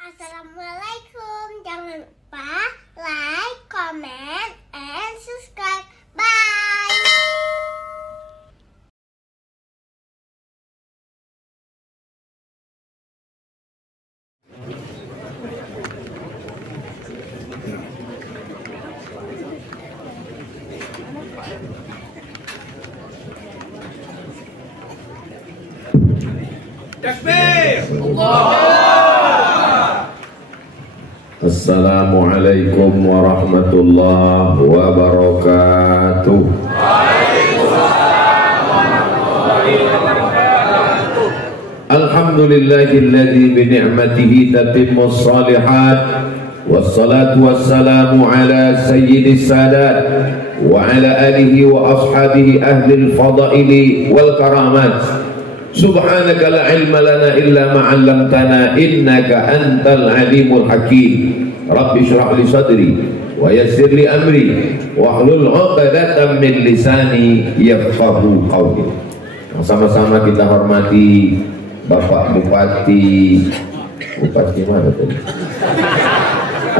Assalamualaikum. Jangan lupa like, comment, and subscribe. Bye. Takbir! Assalamualaikum warahmatullahi wabarakatuh. Alhamdulillahilladzi bi ni'matihi tatimmus shalihat. Wassalatu wassalamu ala sayyidis sadat wa ala alihi wa ashabihi ahlil fadaili wal karamat. Subhanaka la ilma lana illa ma 'allamtana innaka antal alimul hakim. Rabbi shrah li sadri wa yassir li amri wahlul 'uqdatam min lisani yafqahu qawli. Sama-sama kita hormati Bapak Bupati mana tadi?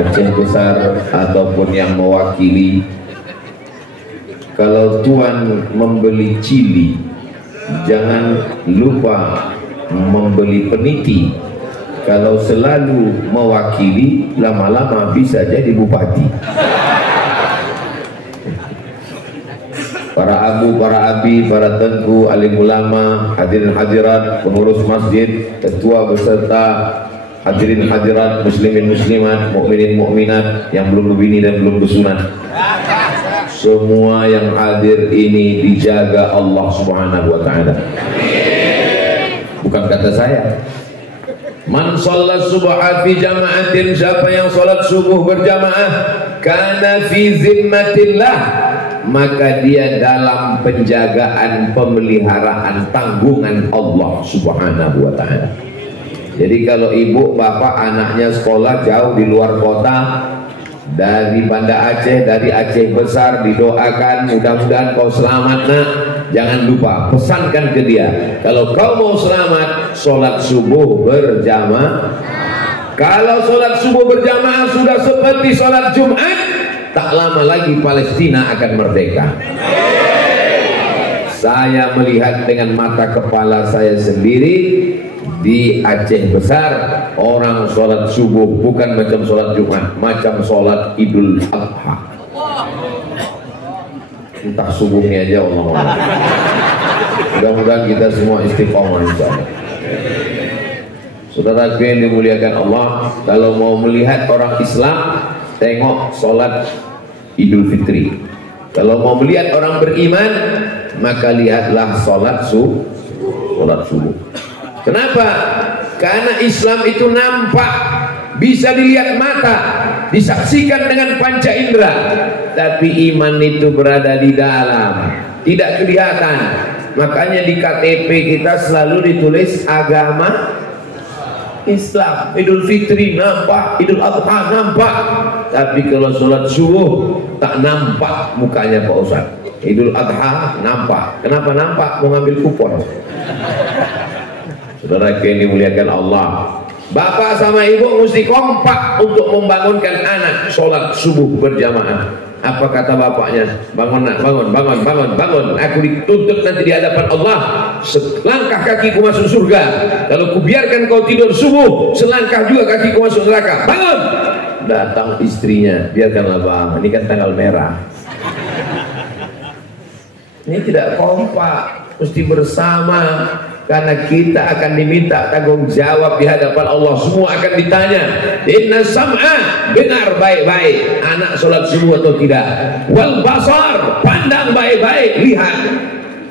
Aceh Besar ataupun yang mewakili. Kalau Tuan membeli cili, jangan lupa membeli peniti. Kalau selalu mewakili, lama-lama bisa jadi bupati. Para abu, para abi, para tengku, alim ulama, hadirin hadirat, pengurus masjid, ketua beserta hadirin hadirat, muslimin muslimat, mukminin mukminat yang belum berbini dan belum bersunat. Semua yang hadir ini dijaga Allah Subhanahu wa taala. Bukan kata saya. Man shalla subha fi jama'atin, siapa yang salat subuh berjamaah, kana fi zimmatillah, maka dia dalam penjagaan, pemeliharaan, tanggungan Allah Subhanahu wa taala. Jadi kalau ibu bapak anaknya sekolah jauh di luar kota, dari Banda Aceh, dari Aceh Besar, didoakan mudah-mudahan kau selamat nak. Jangan lupa pesankan ke dia, kalau kau mau selamat, sholat subuh berjamaah. Kalau sholat subuh berjamaah sudah seperti sholat Jumat, tak lama lagi Palestina akan merdeka. Saya melihat dengan mata kepala saya sendiri di Aceh Besar, orang sholat subuh bukan macam sholat Jumat, macam sholat Idul Adha. Entah subuhnya aja Allah. Mudah-mudahan kita semua istiqomah insyaallah. Saudara yang dimuliakan Allah, kalau mau melihat orang Islam, tengok sholat Idul Fitri. Kalau mau melihat orang beriman, maka lihatlah sholat subuh. Kenapa? Karena Islam itu nampak, bisa dilihat mata, disaksikan dengan panca indera, tapi iman itu berada di dalam, tidak kelihatan. Makanya di KTP kita selalu ditulis agama Islam. Idul Fitri nampak, Idul Adha nampak, tapi kalau sholat subuh tak nampak mukanya Pak Ustaz. Idul Adha nampak. Kenapa nampak? Mau ngambil kupon. Saudara yang dimuliakan Allah, bapak sama ibu mesti kompak untuk membangunkan anak sholat subuh berjamaah. Apa kata bapaknya? Bangun nak, bangun. Aku dituntut nanti di hadapan Allah, selangkah kakiku masuk surga. Kalau kubiarkan kau tidur subuh, selangkah juga kakiku masuk neraka. Bangun! Datang istrinya, biarkanlah bang, ini kan tanggal merah. Ini tidak kompak, mesti bersama. Karena kita akan diminta tanggung jawab di hadapan Allah. Semua akan ditanya. Inna sam'a, dengar baik-baik, anak sholat subuh atau tidak. Wal basar, pandang baik-baik, lihat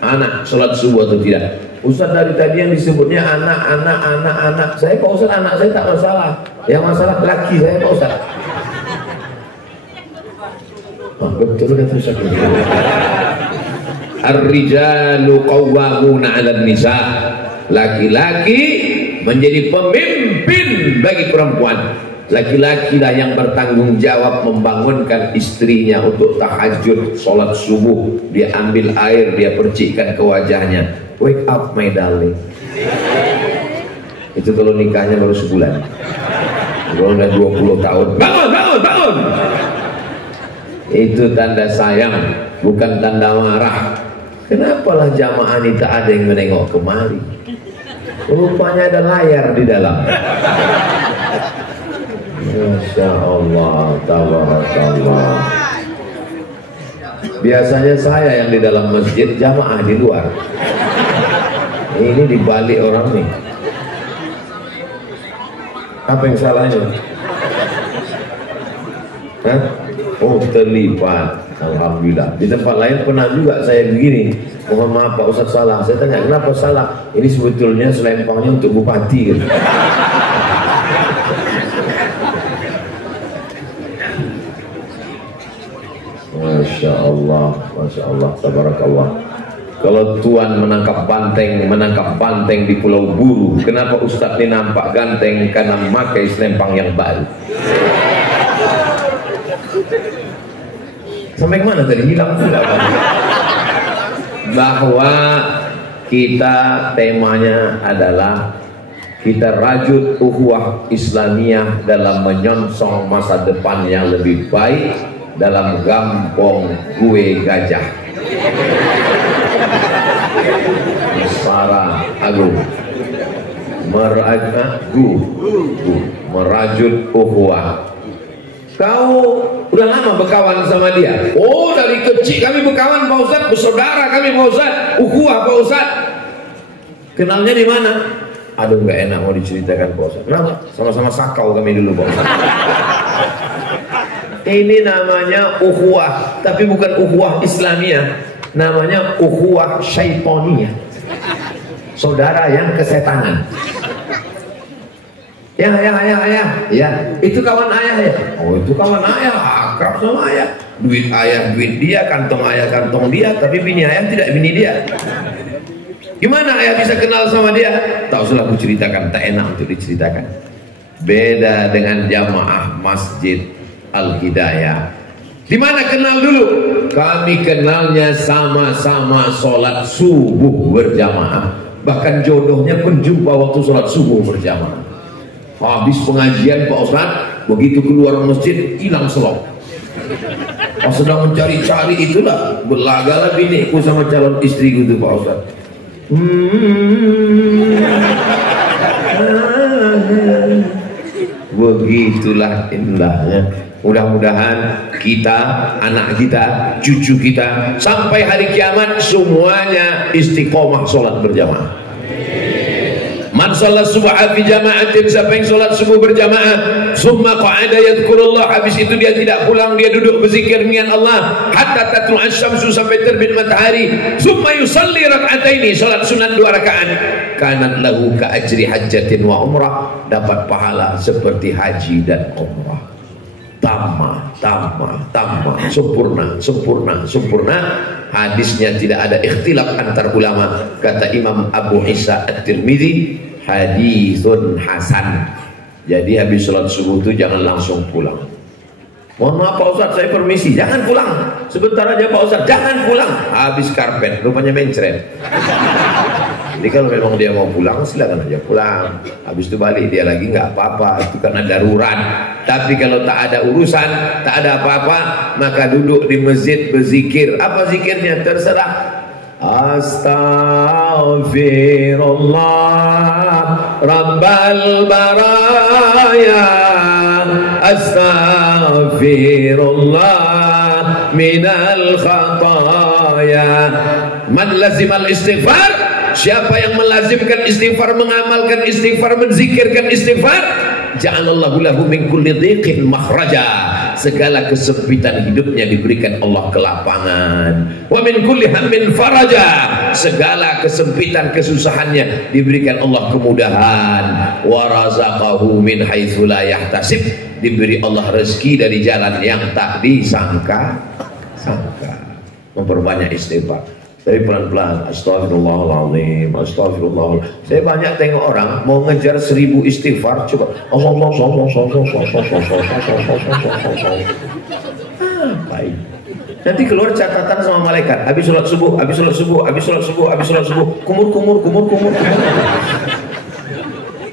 anak sholat subuh atau tidak. Ustaz, dari tadi yang disebutnya anak. Saya Pak Ustaz, anak saya tak masalah. Yang masalah laki saya Pak Ustaz. Oh, betul kan Ustaz? Ar-rijalu qawwamuna 'alan nisa. Laki-laki menjadi pemimpin bagi perempuan. Laki-laki lah yang bertanggung jawab membangunkan istrinya untuk tahajud, sholat subuh. Dia ambil air, dia percikkan ke wajahnya. Wake up my darling. Itu kalau nikahnya baru sebulan. Udah 20 tahun. Bangun, bangun, bangun. Itu tanda sayang, bukan tanda marah. Kenapalah jamaah ini tak ada yang menengok kemari? Rupanya ada layar di dalam. Masya Allah, tabarakallah. Biasanya saya yang di dalam masjid, jamaah di luar. Ini dibalik orang nih. Apa yang salahnya? Hah? Oh, terlibat. Alhamdulillah. Di tempat lain pernah juga saya begini. Mohon maaf Pak Ustadz salah. Saya tanya kenapa salah? Ini sebetulnya selempangnya untuk bupati gitu. Masya Allah, Masya Allah, tabarakallah. Kalau Tuan menangkap banteng di Pulau Buru, kenapa Ustadz ini nampak ganteng? Karena memakai selempang yang baru. Sampai kemana tadi? Hilang pula. Bahwa kita temanya adalah kita rajut ukhuwah Islamiyah dalam menyongsong masa depan yang lebih baik dalam Gampong Gue Gajah. Sarah Agung merajut ukhuwah. Kau udah lama berkawan sama dia? Oh, dari kecil kami berkawan Pak Ustadz, bersaudara kami Pak Ustadz, ukhuwah Pak Ustadz. Kenalnya di mana? Aduh, nggak enak mau diceritakan Pak Ustadz. Kenapa? Sama-sama sakau kami dulu Pak Ustadz. Ini namanya ukhuwah, tapi bukan ukhuwah Islamiyah, namanya ukhuwah syaitoniyah. Saudara yang kesetanan. Ya, itu kawan ayah ya. Oh, itu kawan ayah, akrab sama ayah. Duit ayah, duit dia, kantong ayah, kantong dia, tapi bini ayah tidak bini dia. Gimana ayah bisa kenal sama dia? Tak usah aku ceritakan, tak enak untuk diceritakan. Beda dengan jamaah Masjid Al-Hidayah. Di mana kenal dulu? Kami kenalnya sama-sama sholat subuh berjamaah. Bahkan jodohnya pun jumpa waktu sholat subuh berjamaah. Habis pengajian Pak Ustadz, begitu keluar masjid hilang selop. Pas sedang mencari-cari itulah berlagalah biniku sama calon istriku itu Pak Ustadz. Begitulah indahnya. Mudah-mudahan kita, anak kita, cucu kita sampai hari kiamat semuanya istiqomah sholat berjamaah. Man sholat subha fi jama'atin, siapa yang sholat subuh berjamaah, summa qa'ada yadhkurullah, habis itu dia tidak pulang, dia duduk berzikir dengan Allah hatta tatlu asy-syamsu, sampai terbit matahari, summa yusalli rak'ataini, sholat sunat 2 rakaat, kanat lahu ka ajri hajjatin wa umrah, dapat pahala seperti haji dan umrah. Tamah, sempurna. Hadisnya tidak ada ikhtilaf antar ulama. Kata Imam Abu Isa At-Tirmidzi, hadithun hasan. Jadi habis sholat subuh itu jangan langsung pulang. Mohon maaf Pak Ustadz, saya permisi, jangan pulang. Sebentar aja Pak Ustadz, jangan pulang. Habis karpet, rupanya mencret. Jadi kalau memang dia mau pulang, silakan aja pulang. Habis itu balik dia lagi nggak apa-apa, itu karena darurat. Tapi kalau tak ada urusan, tak ada apa-apa, maka duduk di masjid berzikir. Apa zikirnya? Terserah. Astaghfirullah Rabbal baraya, astaghfirullah minal khataya. Man lazimal istighfar, siapa yang melazimkan istighfar, mengamalkan istighfar, menzikirkan istighfar, ja'alallahu lahu min kulli dhiqin makhraja, segala kesempitan hidupnya diberikan Allah kelapangan. Wa min kulli hammin faraja, segala kesempitan kesusahannya diberikan Allah kemudahan. Wa razaqahu min haitsu la yahtasib, diberi Allah rezeki dari jalan yang tak disangka-sangka. Memperbanyak istighfar. Tapi pelan-pelan, astagfirullahaladzim, astagfirullahaladzim. Saya banyak tengok orang mau ngejar 1000 istighfar, coba baik. Nanti keluar catatan sama malaikat, habis sholat subuh, habis sholat subuh, habis sholat subuh, habis sholat subuh, kumur.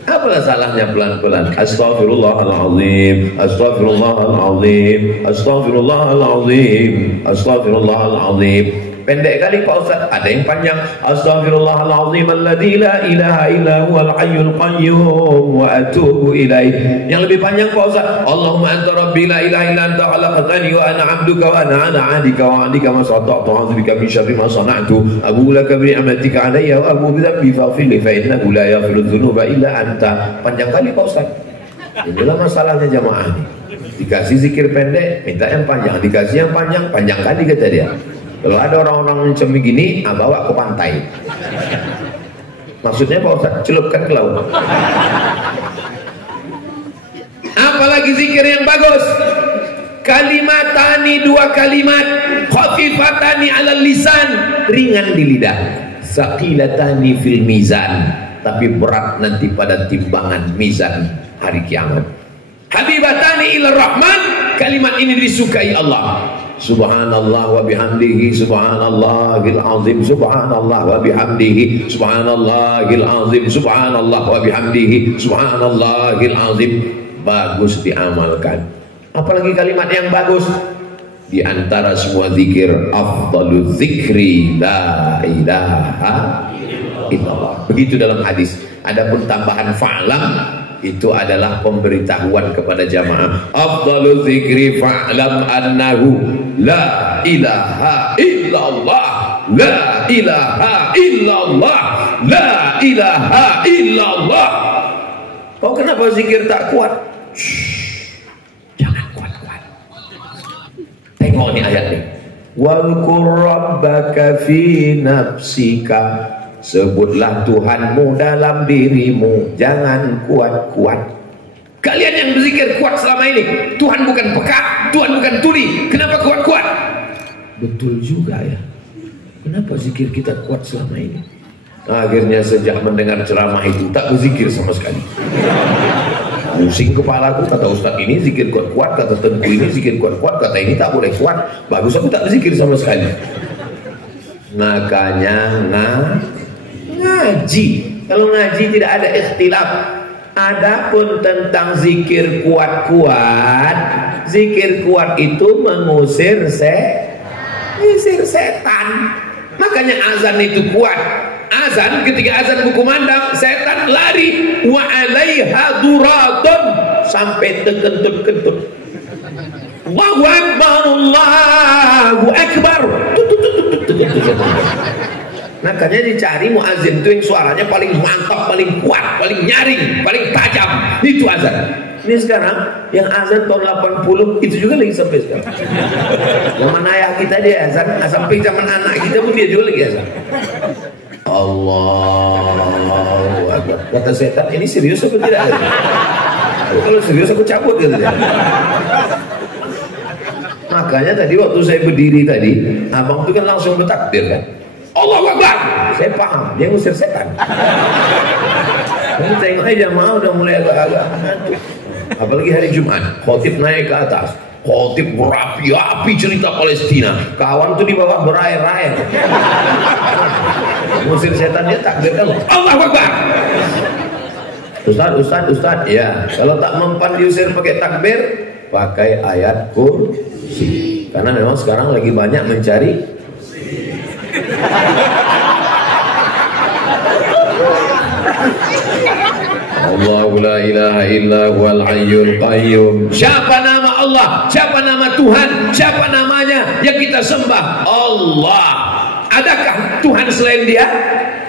Apa Apa salahnya pelan-pelan? Astaghfirullahaladzim, astaghfirullahaladzim, astaghfirullahaladzim, astaghfirullahaladzim. Pendek kali Pak Ustaz, ada yang panjang. Astaghfirullahaladzim alladzi la ilaha illa huwal hayyul qayyum wa atubu ilaih. Yang lebih panjang Pak Ustaz, Allahumma anta rabbi la ilaha illa anta khalaqtani wa ana 'abduka wa ana 'adika wa 'adika ma sata'tu a'udzubika min syarri ma sana'tu abu laka bi ni'matika 'alayya wa abu bi dhanbi faghfir li fa innahu la yaghfiru dzunuba illa anta. Panjang kali Pak Ustaz. Inilah masalahnya jamaah ini. Dikasih zikir pendek, minta yang panjang. Dikasih yang panjang, panjang kali kata dia. Kalau ada orang-orang macam begini, bawa ke pantai. Maksudnya Pak Ustaz, celupkan ke laut. Apalagi zikir yang bagus. Kalimatani, dua kalimat. Khafifatani alal lisan, ringan di lidah. Saqilatani fil mizan, tapi berat nanti pada timbangan mizan hari kiamat. Habibatani ilar rahman, kalimat ini disukai Allah. Subhanallah wa bihamdihi subhanallahil azim subhanallah wa bihamdihi subhanallahil azim subhanallah wa bihamdihi subhanallahil azim. Bagus diamalkan. Apalagi kalimat yang bagus. Di antara semua zikir, afdalul zikri la ilaha illallah. Begitu dalam hadis. Adapun tambahan fa'lam itu adalah pemberitahuan kepada jamaah. Afdalul zikri fa'lam annahu la ilaha illallah, la ilaha illallah, la ilaha illallah. Kau kenapa zikir tak kuat? Jangan kuat-kuat. Tengok ni ayat ni. Wadhkur rabbaka fi nafsika, sebutlah Tuhanmu dalam dirimu, jangan kuat-kuat. Kalian yang berzikir kuat selama ini, Tuhan bukan peka, Tuhan bukan tuli, kenapa kuat-kuat? Betul juga ya. Kenapa zikir kita kuat selama ini? Akhirnya sejak mendengar ceramah itu tak berzikir sama sekali. Pusing kepalaku, kata Ustaz ini zikir kuat-kuat, kata Tengku ini zikir kuat-kuat, kata ini tak boleh kuat. Bagus, aku tak berzikir sama sekali. Makanya ngaji. Kalau ngaji tidak ada ikhtilaf. Adapun tentang zikir kuat-kuat, zikir kuat itu mengusir setan. Makanya azan itu kuat. Azan, ketika azan berkumandang, setan lari. Wa 'alaiha duratun, sampai terkentut-kentut. Allahu akbar, Allahu akbar. Makanya dicari muazin itu yang suaranya paling mantap, paling kuat, paling nyaring, paling tajam. Itu azan. Ini sekarang yang azan tahun 80 itu juga lagi sampai sekarang. Zaman ayah kita dia azan, sampai zaman anak kita pun dia juga lagi azan. Allahu Akbar. Kata setan, ini serius atau tidak? Kalau serius aku cabut gitu. Makanya tadi waktu saya berdiri tadi, abang itu kan langsung bertakbir kan. Allahu Akbar. Saya paham, dia ngusir setan. Dan tengok aja jamaah udah mulai agak-agak ngantuk. Apalagi hari Jumat, khotib naik ke atas. Khotib berapi-api cerita Palestina. Kawan tuh di bawah berair-air. Ngusir setan dia takbir kan. Allahu Akbar. Ustaz, ya. Kalau tak mempan diusir pakai takbir, pakai ayat kursi. Karena memang sekarang lagi banyak mencari Allahu la ilaha illa huwal hayyul qayyum. Siapa nama Allah? Siapa nama Tuhan? Siapa namanya yang kita sembah? Allah. Adakah Tuhan selain Dia?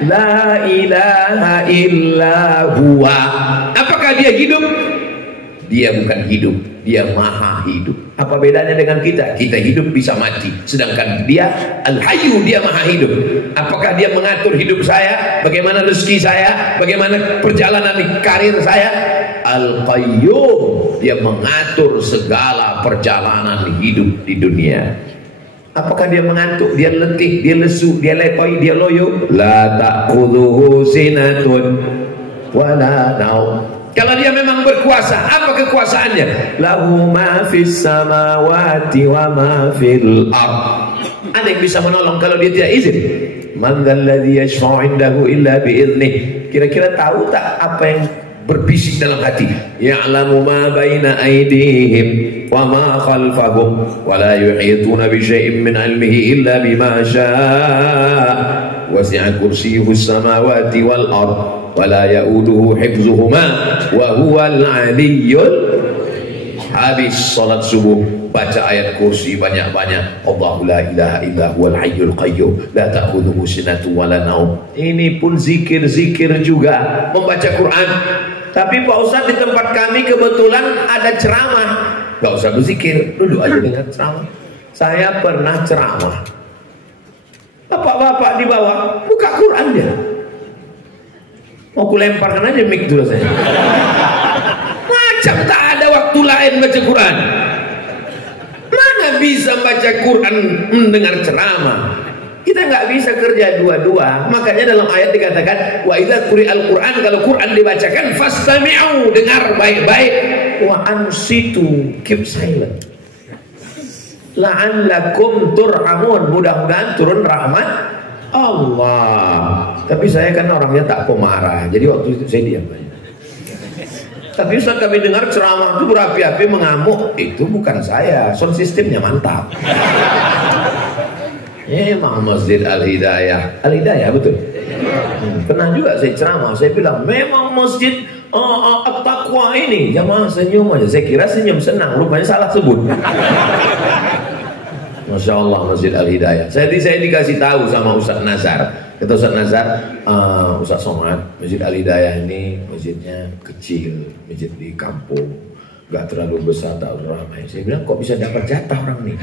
La ilaha illa huwa. Apakah Dia hidup? Dia bukan hidup, Dia maha hidup. Apa bedanya dengan kita? Kita hidup bisa mati, sedangkan Dia Al-Hayyu, Dia maha hidup. Apakah Dia mengatur hidup saya? Bagaimana rezeki saya? Bagaimana perjalanan karir saya? Al-Qayyum, Dia mengatur segala perjalanan hidup di dunia. Apakah Dia mengantuk? Dia letih, Dia lesu, Dia lepoi, Dia loyo? La ta'khudhuhu sinatun wala naum. Kalau Dia memang berkuasa, apa kekuasaannya? Lahu ma fis samawati wa ma fil ardh. Ada yang bisa menolong kalau Dia tidak izin? Man dzalladzi yashfa'u 'indahu illa bi'idznih. Kira-kira tahu tak apa yang berbisik dalam hati, ya'lamu ma baina aydihim wa ma khalfahum wa la yuhituna bi syai'in min 'ilmihi illa bima syaa wasi'a kursiyyuhu samawati wal ard wa la ya'uduhu hifdzuhuma wa huwal 'aliyyul. Habis salat subuh baca ayat kursi banyak-banyak, Allahu la ilaha illa huwal hayyul qayyum la ta'khudhuhu sinatun wa la naum. Ini pun zikir-zikir juga, membaca Quran. Tapi Pak Ustaz, di tempat kami kebetulan ada ceramah, gak usah berzikir, duduk aja dengan ceramah. Saya pernah ceramah, bapak-bapak di bawah buka Quran dia, mau kulemparkan aja mic dulu saya. Macam tak ada waktu lain baca Quran. Mana bisa baca Quran mendengar ceramah? Kita nggak bisa kerja dua-dua. Makanya dalam ayat dikatakan wa idza quri'al Quran, kalau Quran dibacakan fastami'u, dengar baik-baik, wa ansitu, keep silent, la'allakum turhamun, mudah-mudahan turun rahmat Allah. Tapi saya kan orangnya tak pemarah, jadi waktu itu saya diam aja. Tapi Ustaz, kami dengar ceramah itu berapi-api mengamuk. Itu bukan saya, sound sistemnya mantap. Memang Masjid Al-Hidayah, Al-Hidayah betul. Pernah juga saya ceramah, saya bilang memang Masjid At-Taqwa ini. Jamaah senyum aja, saya kira senyum senang, rupanya salah sebut. Masya Allah, Masjid Al-Hidayah. Saya dikasih tahu sama Ustaz Nazar. Kata Ustaz Nazar, Ustaz Somad, Masjid Al-Hidayah ini masjidnya kecil, masjid di kampung, gak terlalu besar, tak ramai. Saya bilang, kok bisa dapat jatah orang nih?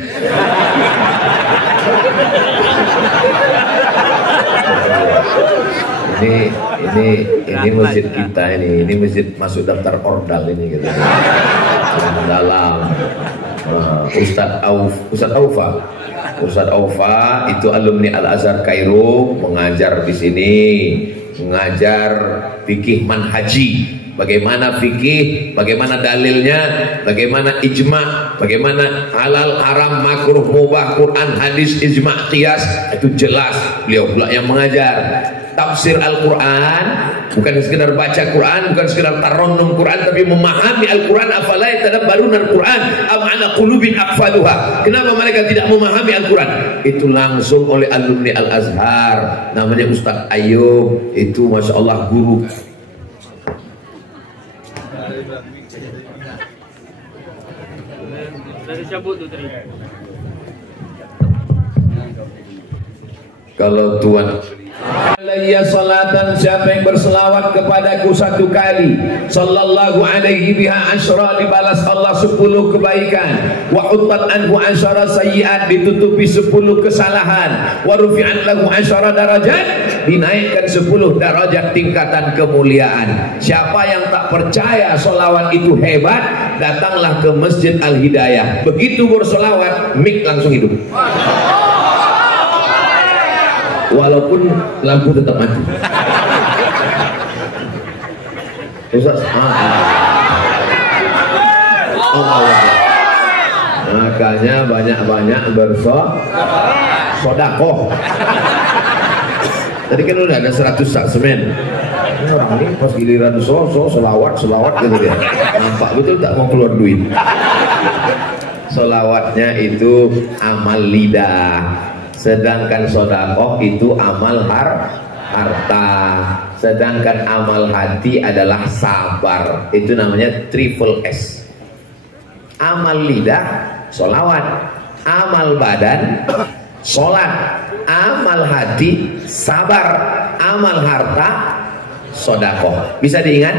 Ini masjid kita ini masjid masuk daftar ordal ini gitu. Dalam Ustadz Aufa itu alumni Al-Azhar Kairo, mengajar di sini, mengajar fikih manhaji, bagaimana fikih, bagaimana dalilnya, bagaimana ijma, bagaimana halal, haram, makruh, mubah, Quran, hadis, ijma, qiyas, itu jelas beliau pula yang mengajar. Tafsir Al-Quran bukan sekedar baca Quran, bukan sekedar tarannum Quran, tapi memahami Al-Quran. Afala yatadabbaruna Al-Quran am ala qulubin aqfaluha. Kenapa mereka tidak memahami Al-Quran? Itu langsung oleh alumni Al-Azhar, namanya Ustaz Ayub. Itu Masya Allah guru. Kalau Tuhan alayya salatan, siapa yang berselawat kepadaku satu kali, sallallahu alaihi biha asyra, dibalas Allah 10 kebaikan, wa huttat anhu asyara sayyi'at, ditutupi 10 kesalahan, wa rufi'at lahu asyara darajat, dinaikkan 10 derajat tingkatan kemuliaan. Siapa yang tak percaya selawat itu hebat, datanglah ke Masjid Al-Hidayah. Begitu berselawat, mic langsung hidup, walaupun lampu tetap mati. Ustaz, makanya banyak-banyak bersodakoh. Tadi kan udah ada 100 sak semen. Orang ini pas giliran selawat gitu dia. Nampak betul tak mau keluar duit. Selawatnya itu amal lidah, sedangkan sodakoh itu amal harta, sedangkan amal hati adalah sabar. Itu namanya triple S. Amal lidah solawat, amal badan solat, amal hati sabar, amal harta sodakoh. Bisa diingat?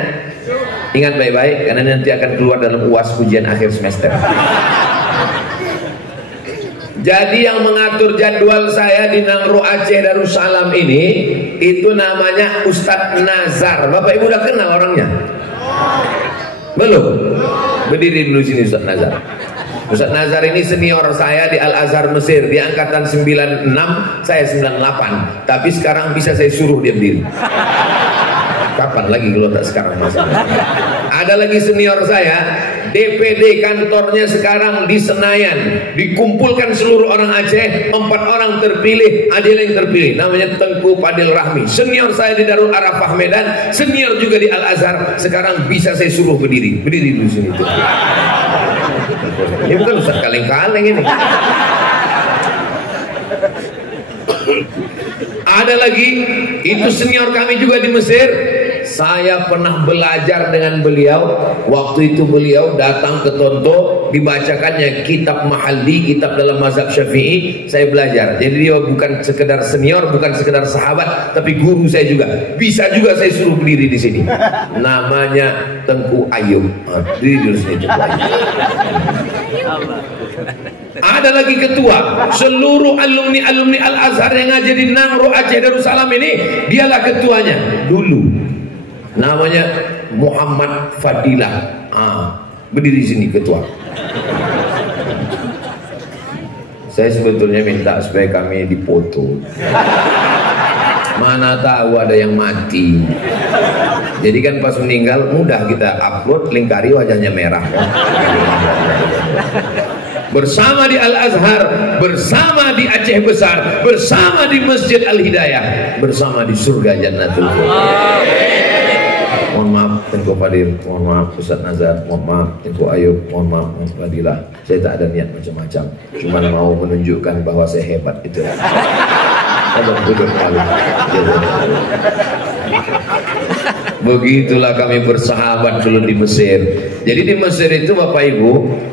Ingat baik-baik, karena nanti akan keluar dalam UAS ujian akhir semester. Jadi yang mengatur jadwal saya di Nangro Aceh Darussalam ini, itu namanya Ustadz Nazar. Bapak Ibu udah kenal orangnya? Belum? Berdiri dulu sini Ustadz Nazar. Ustadz Nazar ini senior saya di Al-Azhar Mesir. Dia angkatan 96, saya 98. Tapi sekarang bisa saya suruh dia berdiri. Kapan lagi kalau tak sekarang masalah. Ada lagi senior saya, DPD kantornya sekarang di Senayan, dikumpulkan seluruh orang Aceh, 4 orang terpilih, ada yang terpilih, namanya Tengku Fadil Rahmi, senior saya di Darul Arafah Medan, senior juga di Al Azhar. Sekarang bisa saya suruh berdiri di sini tuh. Ini bukan Ustaz kaleng-kaleng ini. Ada lagi, itu senior kami juga di Mesir. Saya pernah belajar dengan beliau. Waktu itu beliau datang ke Tonto, dibacakannya kitab Mahalli, kitab dalam mazhab Syafi'i. Saya belajar. Jadi dia bukan sekedar senior, bukan sekedar sahabat, tapi guru saya juga. Bisa juga saya suruh berdiri di sini. Namanya Tengku Ayub. Diri di sini Tengku Ayub. Ada lagi ketua seluruh alumni Al-Azhar yang ngaji di Nangro Aceh Darussalam ini, dialah ketuanya dulu, namanya Muhammad Fadilah. Berdiri di sini ketua. Saya sebetulnya minta supaya kami dipoto, mana tahu ada yang mati. Jadi kan pas meninggal mudah kita upload, lingkari wajahnya merah kan? Bersama di Al-Azhar, bersama di Aceh Besar, bersama di Masjid Al-Hidayah, bersama di surga Jannatul Firdaus. Mohon maaf Tengku Fadil, mohon maaf Ustaz Nazar, mohon maaf Tengku Ayub, mohon maaf Fadilah. Saya tak ada niat macam-macam, cuma mau menunjukkan bahwa saya hebat itu. Begitulah kami bersahabat dulu di Mesir. Jadi di Mesir itu Bapak Ibu,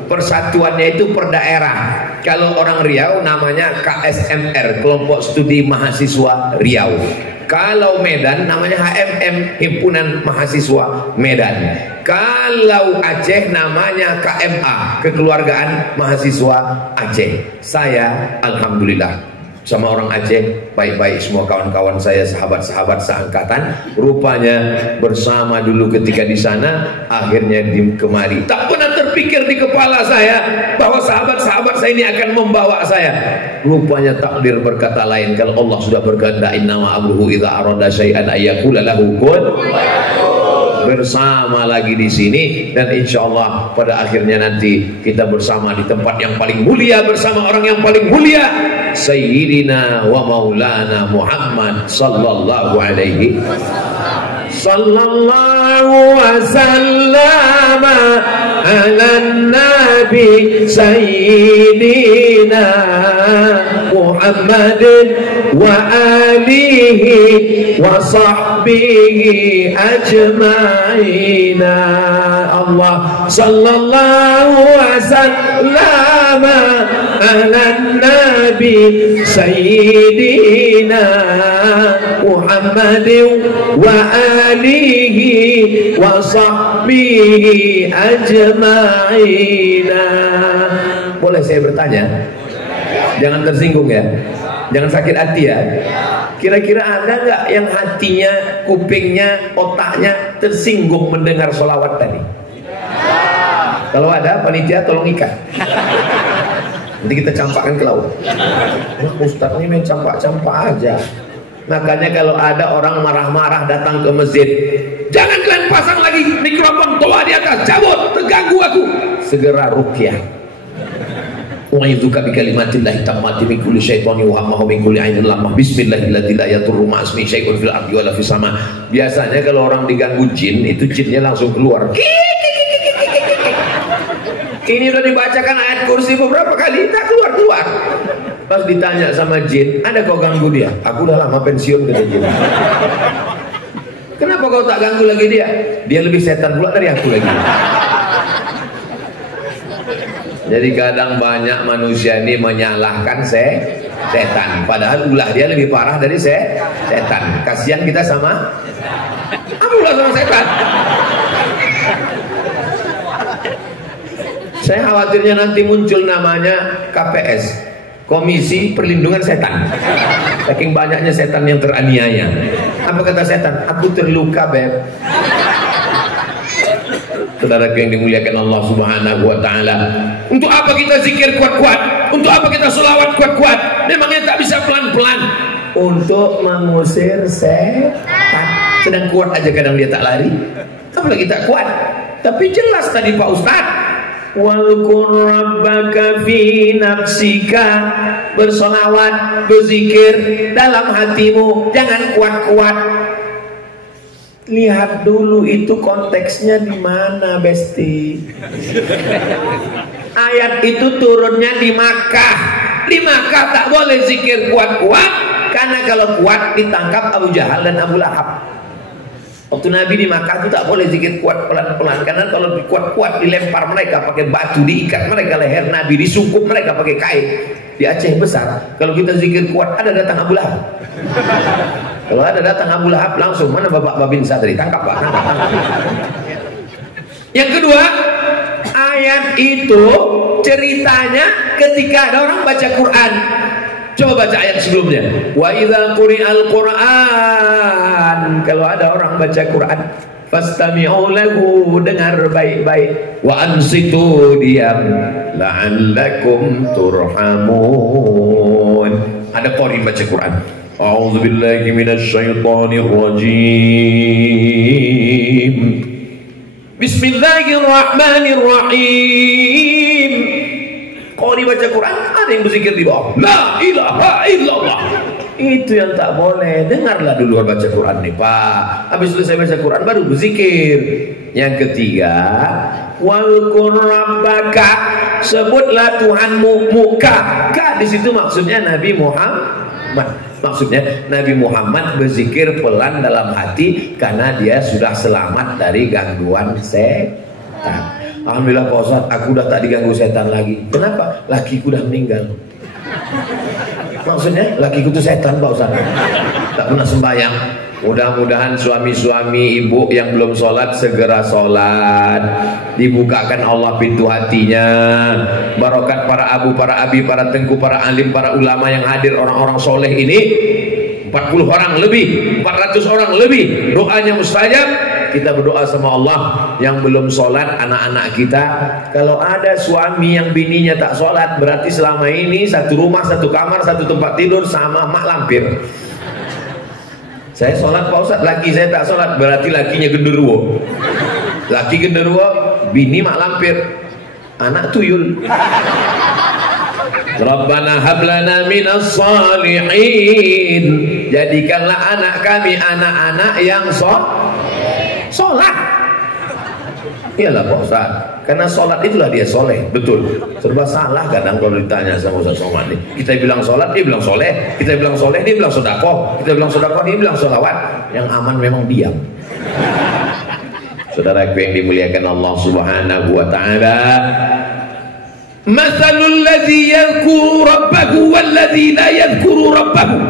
persatuannya itu per daerah. Kalau orang Riau namanya KSMR, Kelompok Studi Mahasiswa Riau. Kalau Medan namanya HMM, Himpunan Mahasiswa Medan. Kalau Aceh namanya KMA, Kekeluargaan Mahasiswa Aceh. Saya alhamdulillah sama orang Aceh baik-baik semua, kawan-kawan saya, sahabat-sahabat seangkatan. Rupanya bersama dulu ketika di sana, akhirnya di kemari. Tak pernah terpikir di kepala saya bahwa sahabat-sahabat saya ini akan membawa saya. Rupanya takdir berkata lain. Kalau Allah sudah berkehendak, innama amruhu idza arada syai'an ayyaqula lahu kun. Bersama lagi di sini, dan insya Allah pada akhirnya nanti kita bersama di tempat yang paling mulia, bersama orang yang paling mulia, Sayyidina wa Maulana Muhammad sallallahu alaihi sallallahu wasallama ala nabi Sayyidina Muhammadin wa alihi wa sahbihi ajma'ina. Allah sallallahu wasallama ala nabi Sayyidina Muhammadin wa alihi wa sahbihi ajma'ina. Boleh saya bertanya? Jangan tersinggung ya, jangan sakit hati ya. Kira-kira ada nggak yang hatinya, kupingnya, otaknya tersinggung mendengar sholawat tadi? Kalau ada, panitia tolong ikat. Nanti kita campakkan ke laut. Nah, Ustaz ini main campak-campak aja. Makanya kalau ada orang marah-marah datang ke masjid, jangan kalian pasang lagi mikrofon, toa di atas, cabut, terganggu aku. Segera ruqyah. Wa yudzuka bi kalimatillahi tammati min kulli syaitani wa hamma min kulli ainin lamah. Bismillahirrahmanirrahim. La yadurru ma'asmi syai'un fil ardi wala fis sama. Biasanya kalau orang diganggu jin, itu jinnya langsung keluar. Ini udah dibacakan ayat kursi beberapa kali, tak keluar-keluar. Pas ditanya sama jin, ada kau ganggu dia? Aku udah lama pensiun, kata jin. Kenapa kau tak ganggu lagi dia? Dia lebih setan pula dari aku lagi. Jadi kadang banyak manusia ini menyalahkan setan, padahal ulah dia lebih parah dari setan. Kasihan kita sama ulah sama setan. Saya khawatirnya nanti muncul namanya KPS, Komisi Perlindungan Setan. Saking banyaknya setan yang teraniaya. Apa kata setan? Aku terluka, Beb. Saudara yang dimuliakan Allah Subhanahu wa taala. Untuk apa kita zikir kuat-kuat? Untuk apa kita sholawat kuat-kuat? Memangnya tak bisa pelan-pelan? Untuk mengusir setan. Sedang kuat aja kadang dia tak lari. Apalagi tak kuat. Tapi jelas tadi Pak Ustadz, Walqur rabbaka fi nafsika, bersolawat, berzikir dalam hatimu, jangan kuat-kuat. Lihat dulu itu konteksnya di mana, Besti. Ayat itu turunnya di Makkah. Di Makkah tak boleh zikir kuat-kuat, karena kalau kuat ditangkap Abu Jahal dan Abu Lahab. Waktu Nabi di Makkah itu tak boleh zikir kuat pelan-pelan, karena kalau kuat-kuat dilempar mereka pakai batu, diikat mereka leher Nabi, disungkup mereka pakai kain. Di Aceh besar, kalau kita zikir kuat ada datang Abu Lahab. Kalau ada datang Abu Lahab langsung, mana Bapak Babin Sadri, tangkap Pak, tangkap. Yang kedua, ayat itu ceritanya ketika ada orang baca Quran. Coba baca ayat sebelumnya. Wa idza quri'al Qur'an, kalau ada orang baca Quran, fastami'u lahu, dengar baik-baik. Wa ansitu, diam, la'allakum turhamun. Ada qari baca Quran. A'udzubillahi minasyaitonir rajim. Bismillahirrahmanirrahim. Qari baca Quran, ada yang berzikir di bawah, la ilaha illallah. Itu yang tak boleh. Dengarlah dulu baca Quran nih Pak, habis selesai baca Quran baru berzikir. Yang ketiga, walqur rabbaka, sebutlah Tuhanmu. Muka, ka di situ maksudnya Nabi Muhammad. Maksudnya Nabi Muhammad berzikir pelan dalam hati, karena dia sudah selamat dari gangguan setan. Alhamdulillah Pak Ustaz, aku udah tak diganggu setan lagi. Kenapa? Lakiku udah meninggal. Maksudnya lakiku itu setan Pak Ustaz, tak pernah sembahyang. Mudah-mudahan suami-suami ibu yang belum sholat segera sholat, dibukakan Allah pintu hatinya. Barokat para abu, para abi, para tengku, para alim, para ulama yang hadir, orang-orang soleh ini 40 orang lebih, 400 orang lebih, doanya mustajab. Kita berdoa sama Allah. Yang belum sholat anak-anak kita, kalau ada suami yang bininya tak sholat, berarti selama ini satu rumah, satu kamar, satu tempat tidur sama mak lampir. Saya sholat Pak Ustaz, laki saya tak sholat, berarti lakinya genderuwo. Laki genderuwo, bini mak lampir, anak tuyul. Rabbana hablana minas salihin, jadikanlah anak kami anak-anak yang sholat. Iyalah Pak Ustaz, karena sholat itulah dia soleh. Betul, serba salah kadang kalau ditanya sama Ustaz Somad nih. Kita bilang sholat, dia bilang soleh. Kita bilang soleh, dia bilang sodakoh. Kita bilang sodakoh, dia bilang sholawat. Yang aman memang diam. Saudaraku yang dimuliakan Allah Subhanahu wa ta'ala, mathalul ladzi yadhkuru rabbahu wal ladzi la yadhkuru rabbahu,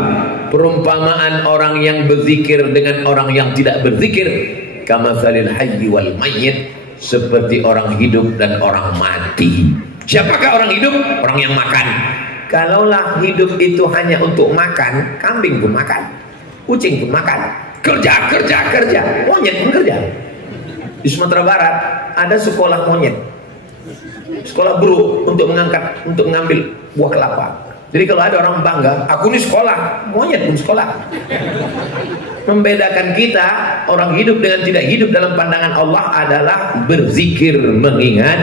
perumpamaan orang yang berzikir dengan orang yang tidak berzikir, kamatsalil hayyi wal mayyit, seperti orang hidup dan orang mati. Siapakah orang hidup? Orang yang makan. Kalaulah hidup itu hanya untuk makan, kambing pun makan, kucing pun makan, kerja, monyet pun kerja. Di Sumatera Barat ada sekolah monyet, sekolah buruk untuk mengambil buah kelapa. Jadi kalau ada orang bangga, aku ini sekolah, monyet pun sekolah. Membedakan kita orang hidup dengan tidak hidup dalam pandangan Allah adalah berzikir, mengingat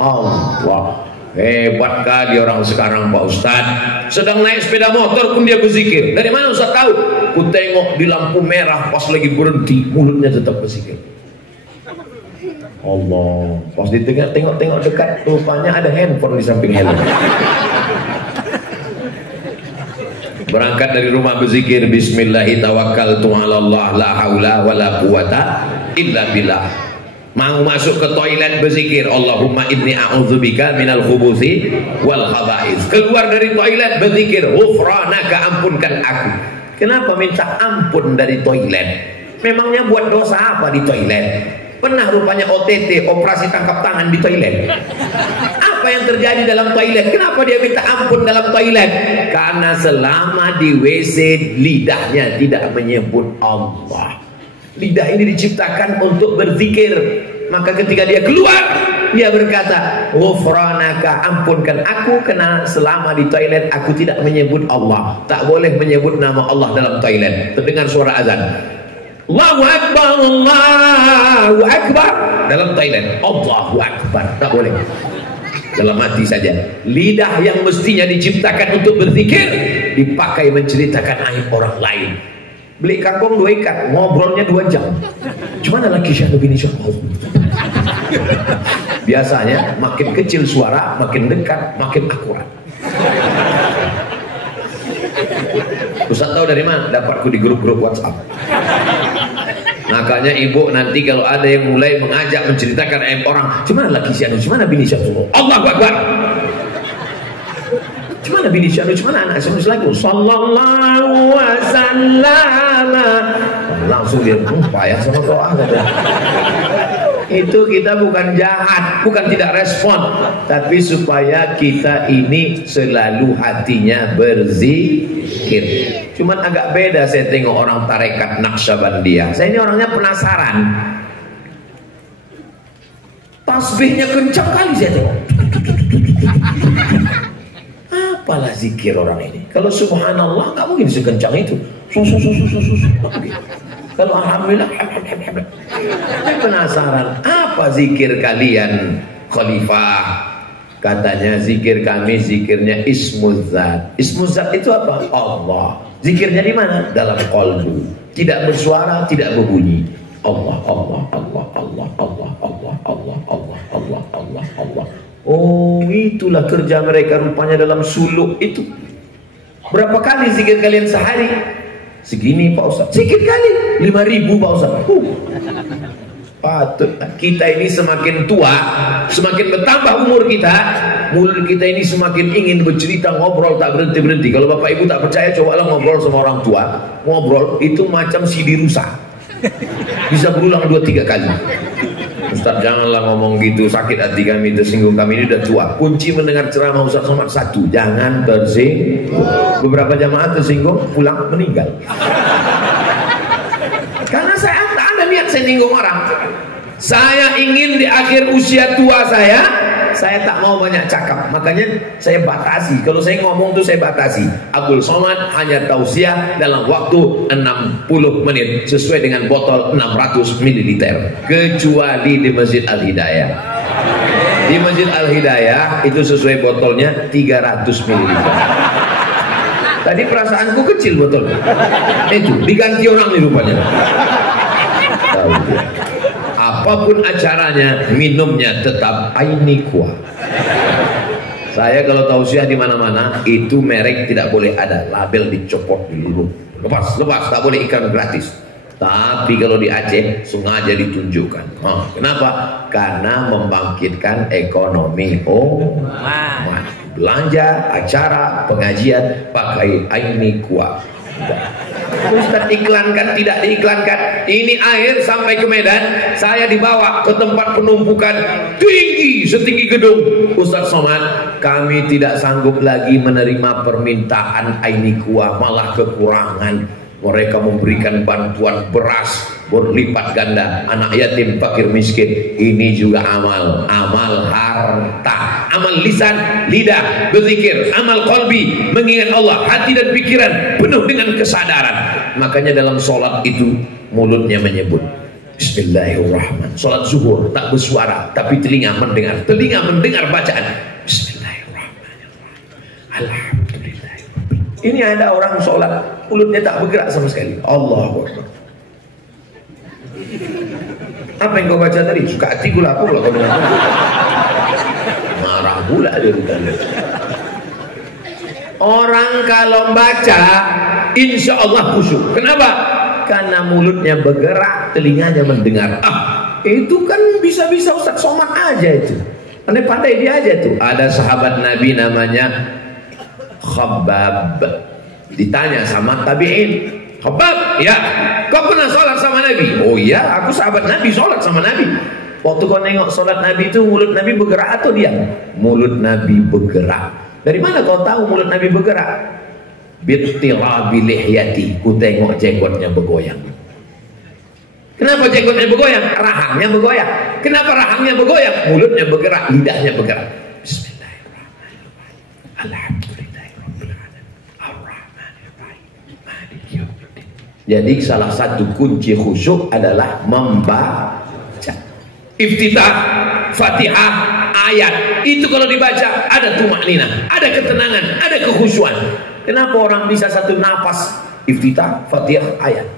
Allah. Hebatkah dia orang sekarang Pak Ustaz, sedang naik sepeda motor pun dia berzikir. Dari mana Ustaz tahu? Ku tengok di lampu merah pas lagi berhenti, mulutnya tetap berzikir. Allah, pas tengok dekat, rupanya ada handphone di samping helm. Berangkat dari rumah berzikir, bismillahi tawakkaltu 'alallah la haula wala quwata illa billah. Mau masuk ke toilet berzikir, Allahumma inni a'udzubika minal khubuthi wal khaba'ith. Keluar dari toilet berzikir, ghufranaka, ampunkan aku. Kenapa minta ampun dari toilet? Memangnya buat dosa apa di toilet? Pernah rupanya OTT, operasi tangkap tangan di toilet. Apa yang terjadi dalam toilet? Kenapa dia minta ampun dalam toilet? Karena selama di WC lidahnya tidak menyebut Allah. Lidah ini diciptakan untuk berzikir. Maka ketika dia keluar, dia berkata, ghufranaka, ampunkan aku, karena selama di toilet aku tidak menyebut Allah. Tak boleh menyebut nama Allah dalam toilet. Terdengar suara azan. Allahu Akbar, Allahu Akbar. Dalam Thailand, Allahu Akbar, tak boleh. Dalam hati saja. Lidah yang mestinya diciptakan untuk berzikir dipakai menceritakan aib orang lain. Beli kangkung 2 ikat, ngobrolnya 2 jam. Gimana lagi syahdu bini syahdu? Biasanya makin kecil suara, makin dekat, makin akurat. Ustaz tahu dari mana? Dapatku di grup-grup WhatsApp. Makanya ibu nanti kalau ada yang mulai mengajak menceritakan aib orang, gimana laki si anu, gimana bini si anu, Allahu Akbar. Gimana bini si anu, gimana anak si anu lagu, sallallahu wasallam. Langsung dia payah sama doa. Itu kita bukan jahat, bukan tidak respon, tapi supaya kita ini selalu hatinya berzikir. Cuman agak beda saya tengok orang tarekat Naqsyabandiyah. Saya ini orangnya penasaran. Tasbihnya kencang kali saya tengok. Apalah zikir orang ini? Kalau subhanallah nggak mungkin sekencang itu. Kalau alhamdulillah, saya penasaran apa zikir kalian khalifah? Katanya zikir kami zikirnya Ismuzzat. Ismuzzat itu apa? Allah. Zikirnya di mana? Dalam qalbu. Tidak bersuara, tidak berbunyi. Allah, Allah, Allah, Allah, Allah, Allah, Allah, Allah, Allah, Allah, Allah. Oh, itulah kerja mereka rupanya dalam suluk itu. Berapa kali zikir kalian sehari? Segini Pak Ustaz. Sedikit kali 5.000 Pak Ustaz. Patut kita ini semakin tua, semakin bertambah umur kita, mulut kita ini semakin ingin bercerita, ngobrol tak berhenti-berhenti. Kalau Bapak Ibu tak percaya, cobalah ngobrol sama orang tua. Ngobrol itu macam CD rusak, bisa berulang 2-3 kali. Ustaz janganlah ngomong gitu, sakit hati kami, tersinggung kami, ini udah tua. Kunci mendengar ceramah Ustaz Somad 1, jangan tersinggung. Beberapa jamaah tersinggung, pulang meninggal. Karena saya tak ada niat saya nyinggung orang. Saya ingin di akhir usia tua saya tak mau banyak cakap. Makanya saya batasi. Kalau saya ngomong tuh saya batasi. Abdul Somad hanya tausiah dalam waktu 60 menit sesuai dengan botol 600 ml. Kecuali di Masjid Al-Hidayah. Di Masjid Al-Hidayah itu sesuai botolnya 300 ml. Tadi perasaanku kecil botolnya. Itu diganti orang nih rupanya. Tahu dia. Apapun acaranya, minumnya tetap Ainiqua. Saya kalau tausiah di mana-mana itu merek tidak boleh ada, label dicopot dulu. Lepas, tak boleh iklan gratis. Tapi kalau di Aceh sengaja ditunjukkan. Kenapa? Karena membangkitkan ekonomi umat. Belanja, acara, pengajian pakai Ainiqua. Ustaz iklankan, tidak diiklankan. Ini air sampai ke Medan, saya dibawa ke tempat penumpukan tinggi setinggi gedung. Ustaz Somad, kami tidak sanggup lagi menerima permintaan Ainiqua, malah kekurangan. Mereka memberikan bantuan beras berlipat ganda, anak yatim, fakir miskin. Ini juga amal harta, amal lisan, lidah berzikir, amal qalbi mengingat Allah, hati dan pikiran penuh dengan kesadaran. Makanya dalam sholat itu mulutnya menyebut Bismillahirrahmanirrahim. Sholat zuhur tak bersuara tapi telinga mendengar bacaan Bismillahirrahmanirrahim. Alhamdulillah. Ini ada orang sholat mulutnya tak bergerak sama sekali. Allahu Akbar. Apa yang kau baca tadi? Suka hati gula aku kalau kau dengar. Marah pula dia rupanya. Orang kalau baca insya Allah khusyuk. Kenapa? Karena mulutnya bergerak, telinganya mendengar. Itu kan bisa-bisa Ustaz Somad aja itu. Pandai-pandai dia aja tuh. Ada sahabat Nabi namanya Khabbab. Ditanya sama tabi'in, Khabbab, ya, kau pernah sholat sama Nabi? Oh iya, aku sahabat Nabi, sholat sama Nabi. Waktu kau nengok sholat Nabi itu, mulut Nabi bergerak atau diam? Mulut Nabi bergerak. Dari mana kau tahu mulut Nabi bergerak? Bittirabi lihyati, ku tengok jenggotnya bergoyang. Kenapa jenggotnya bergoyang? Rahangnya bergoyang. Kenapa rahangnya bergoyang? Mulutnya bergerak, lidahnya bergerak. Bismillahirrahmanirrahim. Alhamdulillah. Jadi salah satu kunci khusyuk adalah membaca. Iftitah, Fatihah, ayat itu kalau dibaca ada tumakninah, ada ketenangan, ada kekhusyuan. Kenapa orang bisa satu nafas iftitah, Fatihah, ayat?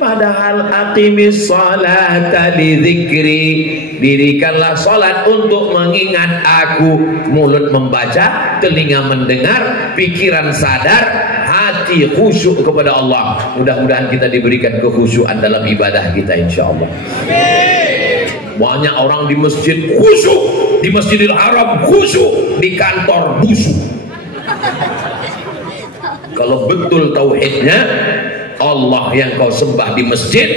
Padahal aqimis salata li dzikri, dirikanlah salat untuk mengingat aku. Mulut membaca, telinga mendengar, pikiran sadar, hati khusyuk kepada Allah. Mudah-mudahan kita diberikan kekhusyuan dalam ibadah kita, insyaallah. Banyak orang di masjid khusyuk, di Masjidil Haram khusyuk, di kantor busuk. Kalau betul tauhidnya, Allah yang kau sembah di masjid,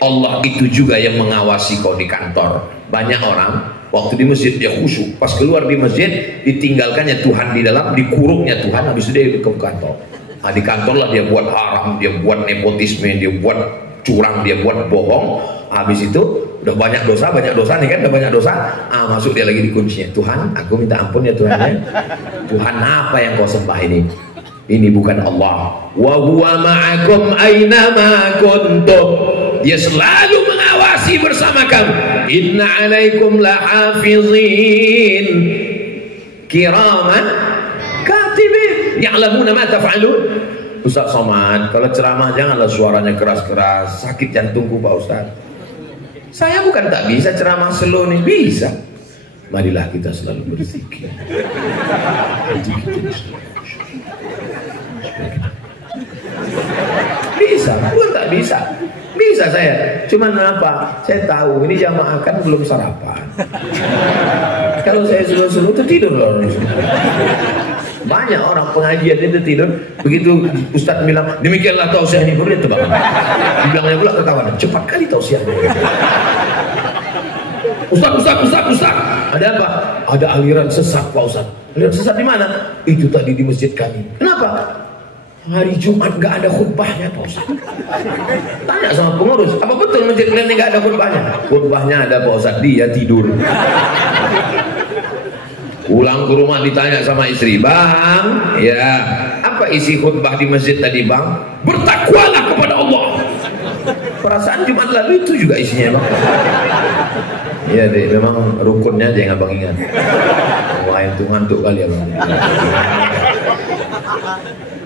Allah itu juga yang mengawasi kau di kantor. Banyak orang waktu di masjid dia khusyuk, pas keluar di masjid ditinggalkannya Tuhan di dalam, dikurungnya Tuhan, habis itu dia ke kantor. Nah, di kantor lah dia buat haram, dia buat nepotisme, dia buat curang, dia buat bohong. Habis itu udah banyak dosa nih kan, udah banyak dosa. Masuk dia lagi di kuncinya. Tuhan, aku minta ampun ya Tuhan ya. Tuhan, apa yang kau sembah ini? Ini bukan Allah. Wa huwa ma'akum aina ma kuntum. Dia selalu mengawasi bersama kamu. Inna 'alaikum lahafizin kiraman katibin ya'lamuna ma taf'alun. Ustaz Somad, kalau ceramah janganlah suaranya keras-keras, sakit jantungku Pak Ustaz. Saya bukan tak bisa ceramah slow nih, bisa. Marilah kita selalu berzikir. Bisa, bukan tak bisa. Bisa saya. Cuman apa? Saya tahu ini jamaah kan belum sarapan. Kalau saya suruh-suruh itu tidur loh. Banyak orang pengajian itu tidur. Begitu Ustadz bilang demikianlah tausiah ini, baru dia tebak. Dibilangnya pula ke kawan, cepat kali tausiahnya. Ustaz, ada apa? Ada aliran sesat Pak Ustaz. Aliran sesat di mana? Itu tadi di masjid kami. Kenapa? Hari Jumat nggak ada khutbahnya Pak Ustaz. Tanya sama pengurus, apa betul masjid kalian nggak ada khutbahnya? Khutbahnya ada Pak Ustaz, dia tidur. Pulang ke rumah ditanya sama istri, bang, ya apa isi khutbah di masjid tadi bang? Bertakwalah kepada Allah. Perasaan Jumat lalu itu juga isinya bang. Iya deh, memang rukunnya aja yang abang ingat. Wah itu ngantuk kali abang.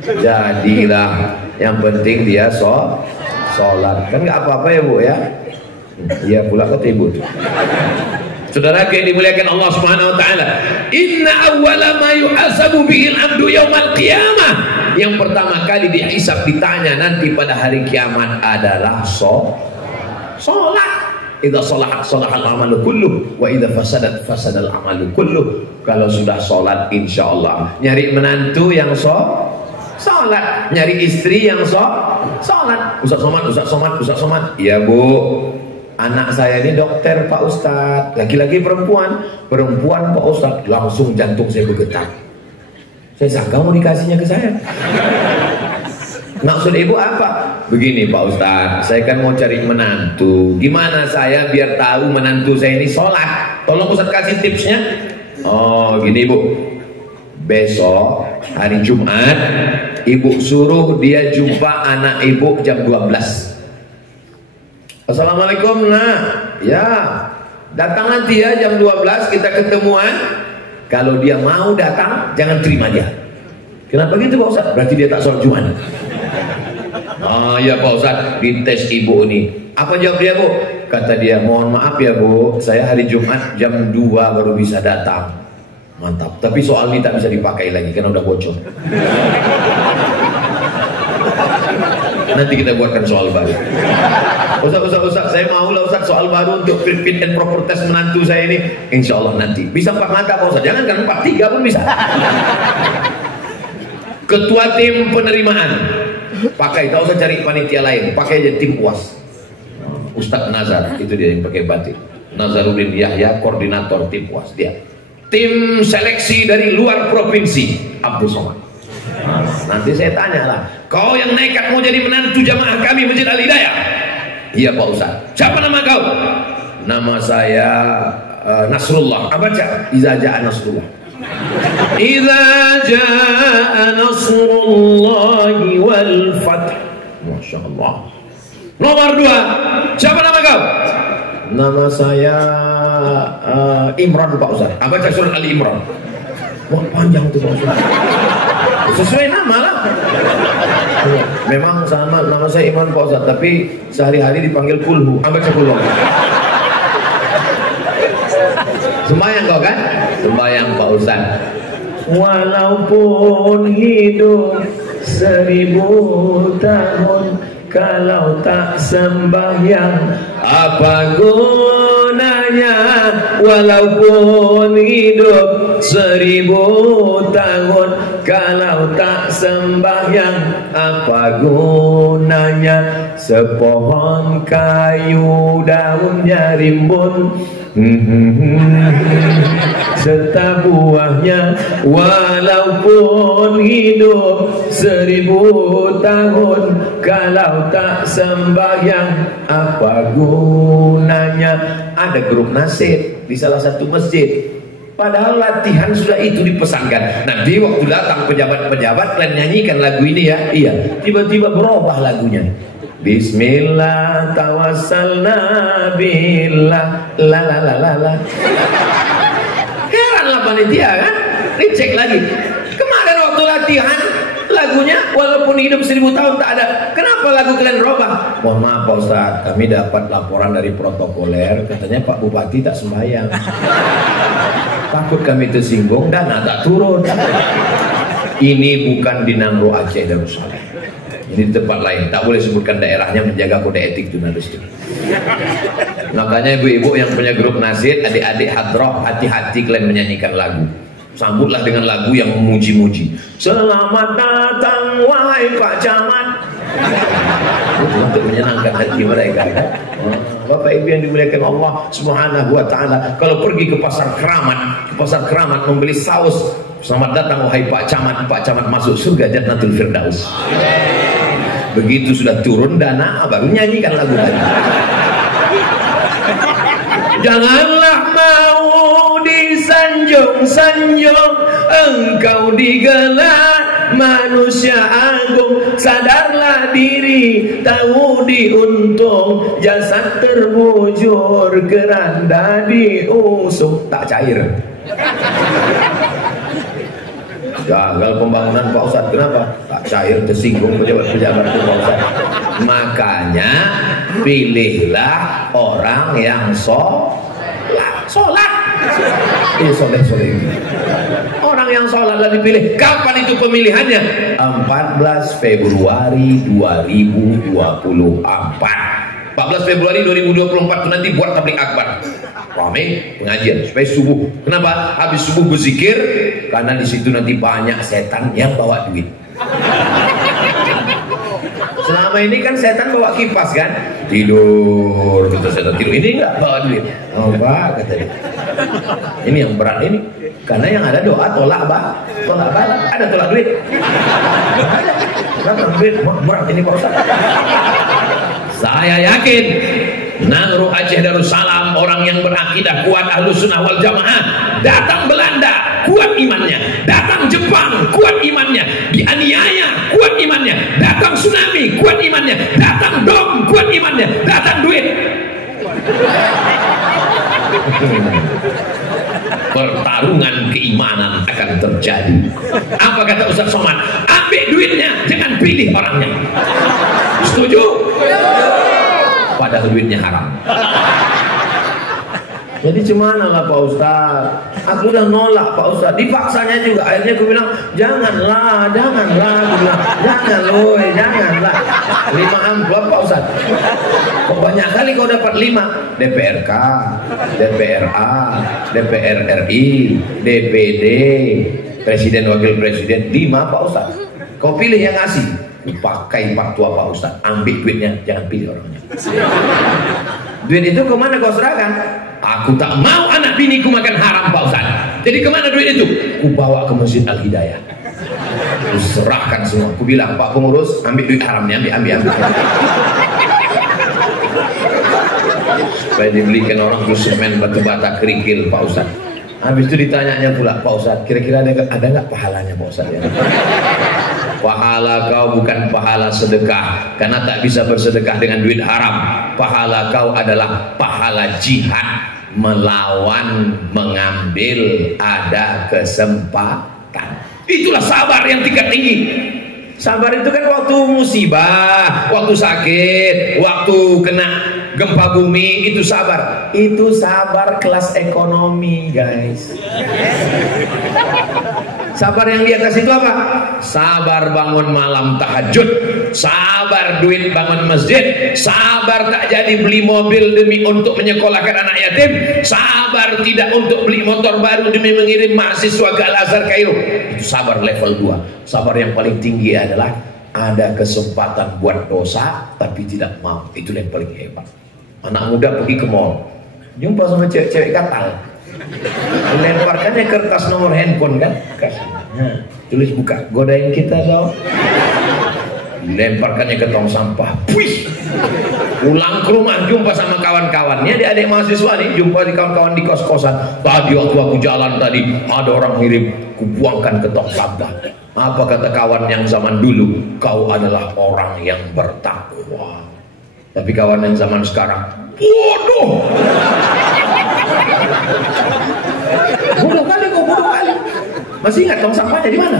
Jadilah yang penting dia sholat. Kan nggak apa-apa ya bu ya. Iya pula kata ibu. Saudara yang dimuliakan Allah Subhanahu wa taala, inna awwala ma yuhasabu bihil abdu yaumal qiyamah. Yang pertama kali dihisab, ditanya nanti pada hari kiamat adalah salat. Idza salahat salahal amalu kulluh wa idza fasadat fasadal amalu kulluh. Kalau sudah salat insyaallah, nyari menantu yang salat, nyari istri yang salat. Ustaz Somad. Iya Bu. Anak saya ini dokter Pak Ustadz, laki-laki perempuan Pak Ustadz. Langsung jantung saya bergetar. Saya sangka mau dikasihnya ke saya. Maksud ibu apa? Begini Pak Ustadz, saya kan mau cari menantu. Gimana saya biar tahu menantu saya ini sholat? Tolong Ustadz kasih tipsnya. Oh gini Bu, besok hari Jumat ibu suruh dia jumpa anak ibu jam 12. Assalamualaikum nak. Ya, datang nanti ya jam 12 kita ketemuan. Kalau dia mau datang, jangan terima dia. Kenapa gitu Pak Ustadz? Berarti dia tak sholat Jumat. Oh ya Pak Ustadz, dites ibu ini. Apa jawab dia Bu? Kata dia, mohon maaf ya Bu, saya hari Jumat jam 2 baru bisa datang. Mantap, tapi soal ini tak bisa dipakai lagi karena udah bocor. Nanti kita buatkan soal baru. Ustaz, saya mau lah Ustaz soal baru untuk fit and proper test menantu saya ini. Insya Allah nanti. Bisa 4 mata Pak Ustaz, jangan kan 4, 3 pun bisa. Ketua tim penerimaan, pakai, tak usah cari panitia lain, pakai aja tim puas. Ustaz Nazar, itu dia yang pakai batik. Nazaruddin Yahya, koordinator tim puas dia. Tim seleksi dari luar provinsi, Abdul Somad. Nanti saya tanya lah, kau yang nekat mau jadi menantu jamaah kami Masjid Al Hidayah? Iya Pak Ustaz. Siapa nama kau? Nama saya Nasrullah. Baca Iza Ja'a Nasrullah. Idza jaa nasrullahi wal fath. Masya Allah. Nomor 2, siapa nama kau? Nama saya Imran Pak Ustaz. Baca surat Ali Imran. Wah, panjang tuh Pak Ustaz. Sesuai nama lah. Memang sama nama saya Imran Pak Ustaz, tapi sehari-hari dipanggil Kulhu. Baca Kulhu. Sembahyang kau kan? Sembahyang Pak Ustaz. Walaupun hidup 1000 tahun, kalau tak sembahyang apa gunanya? Walaupun hidup 1000 tahun, kalau tak sembahyang apa gunanya? Sepohon kayu daunnya rimbun, serta buahnya. Walaupun hidup 1000 tahun, kalau tak sembahyang apa gunanya? Ada grup nasib di salah satu masjid, padahal latihan sudah itu dipesankan. Nanti waktu datang pejabat-pejabat kalian nyanyikan lagu ini ya. Iya, tiba-tiba berubah lagunya. Bismillah tawassalna billah la la la la la. Heranlah panitia kan, dicek lagi. Kemarin waktu latihan lagunya walaupun hidup 1000 tahun tak ada. Kenapa lagu kalian berubah? Mohon maaf Pak Ustaz, kami dapat laporan dari protokoler, katanya Pak Bupati tak sembahyang. Takut kami tersinggung dan tak turun. Ini bukan di Nangro Aceh Darussalam. Ini di tempat lain, tak boleh sebutkan daerahnya, menjaga kode etik jurnalistik. Makanya ibu-ibu yang punya grup nasib, adik-adik hadroh, hati-hati kalian menyanyikan lagu. Sambutlah dengan lagu yang memuji-muji. Selamat datang wahai Pak Camat. Untuk menyenangkan hati mereka. Bapak Ibu yang dimuliakan Allah Subhanahu wa taala, kalau pergi ke pasar keramat membeli saus, selamat datang wahai Pak Camat, Pak Camat masuk surga Jannatul Firdaus. Begitu sudah turun dana, baru nyanyikan lagu lagi. Janganlah mau disanjung-sanjung, engkau digelar manusia agung. Sadarlah diri, tahu diuntung, jasad terbujur, keranda diusung. Tak cair. Gagal pembangunan Pak Ustaz. Kenapa? Tak cair, tersinggung pejabat-pejabat Pak Ustaz. Makanya pilihlah orang yang sholat. Soleh. Orang yang sholat lah dipilih. Kapan itu pemilihannya? 14 Februari 2024. 14 Februari 2024 itu nanti buat tablik akbar. Rame pengajian supaya subuh. Kenapa? Habis subuh berzikir, karena di situ nanti banyak setan yang bawa duit. Selama ini kan setan bawa kipas kan, tidur, kita setan tidur. Ini enggak bawa duit. Oh Pak, kata dia. Ini yang berat ini, karena yang ada doa tolak bala. Ada tolak duit. Kenapa duit? Berat ini Pak Ustaz. Saya yakin Nangro Aceh Darussalam, orang yang berakidah kuat Ahlus Sunnah wal Jamaah. Datang Belanda, kuat imannya. Datang Jepang, kuat imannya. Dianiaya, kuat imannya. Datang tsunami, kuat imannya. Datang dom, kuat imannya. Datang duit. Pertarungan keimanan akan terjadi. Apa kata Ustaz Somad? Ambil duitnya, jangan pilih orangnya. Setuju? Padahal duitnya haram. Jadi gimana lah Pak Ustaz? Aku udah nolak Pak Ustaz. Dipaksanya juga. Akhirnya aku bilang, janganlah. Aku bilang, janganlah. 5 amplop Pak Ustaz. Kok banyak kali kau dapat 5? DPRK, DPRA, DPR RI, DPD, Presiden Wakil Presiden. 5 Pak Ustaz. Kau pilih yang ngasih. Pakai fatwa Pak Ustaz. Ambil duitnya, jangan pilih orangnya. Duit itu kemana kau serahkan? Aku tak mau anak biniku makan haram Pak Ustaz. Jadi kemana duit itu? Ku bawa ke Masjid Al Hidayah. Ku serahkan semua. Ku bilang, Pak pengurus, ambil duit haramnya, ambil. Supaya dibelikan orang tuh semen, batu bata, kerikil Pak Ustaz. Habis itu ditanyanya pula, Pak Ustadz, kira-kira ada nggak pahalanya Pak Ustadz ya? Pahala kau bukan pahala sedekah, karena tak bisa bersedekah dengan duit haram. Pahala kau adalah pahala jihad, melawan, mengambil, ada kesempatan. Itulah sabar yang tingkat tinggi. Sabar itu kan waktu musibah, waktu sakit, waktu kena gempa bumi, itu sabar. Itu sabar kelas ekonomi, guys. Sabar yang di atas itu apa? Sabar bangun malam tahajud, sabar duit bangun masjid, sabar tak jadi beli mobil demi untuk menyekolahkan anak yatim, sabar tidak untuk beli motor baru demi mengirim mahasiswa ke Al-Azhar Kairo. Itu sabar level 2. Sabar yang paling tinggi adalah ada kesempatan buat dosa tapi tidak mau. Itu yang paling hebat. Anak muda pergi ke mall, jumpa sama cewek-cewek gatal, lemparkannya kertas nomor handphone kan, tulis buka, godain kita dong, lemparkannya ke tong sampah. Puih, pulang ke rumah jumpa sama kawan-kawannya, adik-adik mahasiswa nih, jumpa di kawan-kawan di kos-kosan. Tadi waktu aku jalan tadi ada orang ngirim, kubuangkan ke tong sampah. Apa kata kawan yang zaman dulu? Kau adalah orang yang bertakwa. Tapi kawan yang zaman sekarang, bodoh. Bodoh kali kok, bodoh kali. Masih ingat tong sampahnya di mana?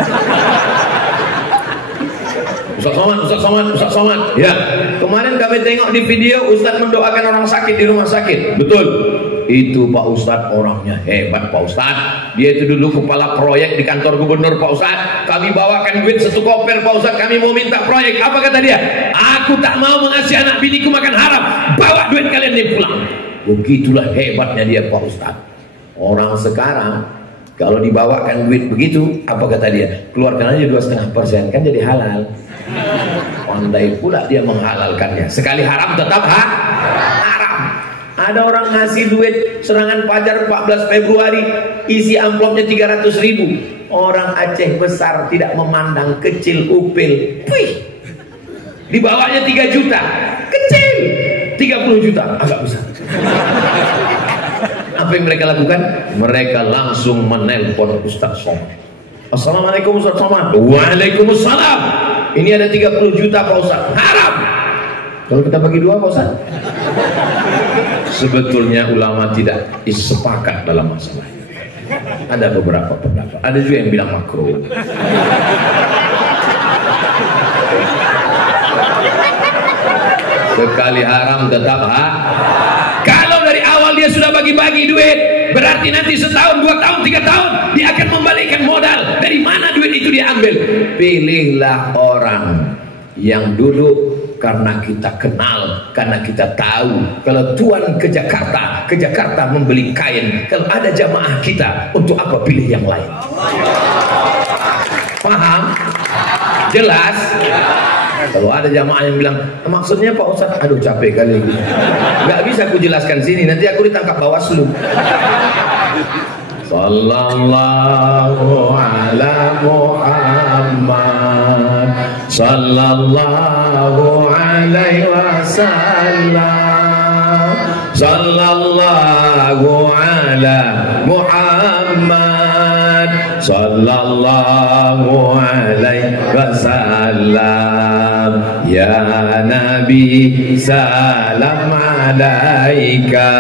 Ustaz Somad. Ya, kemarin kami tengok di video Ustaz mendoakan orang sakit di rumah sakit. Betul. Itu Pak Ustaz orangnya hebat Pak Ustaz. Dia itu dulu kepala proyek di kantor gubernur Pak Ustaz. Kami bawakan duit 1 koper Pak Ustaz. Kami mau minta proyek. Apa kata dia? Aku tak mau mengasih anak biniku makan haram. Bawa duit kalian nih pulang. Begitulah hebatnya dia Pak Ustaz. Orang sekarang kalau dibawakan duit begitu, apa kata dia? Keluarkan aja 2,5% kan jadi halal. Pandai pula dia menghalalkannya. Sekali haram tetap haram. Ada orang ngasih duit serangan fajar 14 Februari, isi amplopnya 300.000. Orang Aceh besar tidak memandang kecil upil. Wih, dibawanya 3 juta, kecil. 30 juta, agak besar. Apa yang mereka lakukan? Mereka langsung menelpon Ustaz Somad. Assalamualaikum Ustaz Somad. Waalaikumsalam. Ini ada 30 juta Pak Ustaz. Haram. Kalau kita bagi 2 Pak Ustaz. Sebetulnya ulama tidak sepakat dalam masalah ini. Ada beberapa pendapat. Ada juga yang bilang makruh. Sekali haram tetap Kalau dari awal dia sudah bagi-bagi duit, berarti nanti setahun, 2 tahun, 3 tahun dia akan membalikkan modal. Dari mana duit itu dia ambil? Pilihlah orang yang duduk karena kita kenal, karena kita tahu. Kalau tuan ke Jakarta membeli kain. Kalau ada jamaah kita, untuk apa pilih yang lain? Paham? Jelas? Kalau ada jamaah yang bilang, maksudnya Pak Ustadz, aduh capek kali ini, nggak bisa aku jelaskan sini, nanti aku ditangkap Bawaslu. Sallallahu ala Muhammad, sallallahu alaihi wasallam, sallallahu ala Muhammad, sallallahu alaihi wasallam. Ya Nabi salam alaika,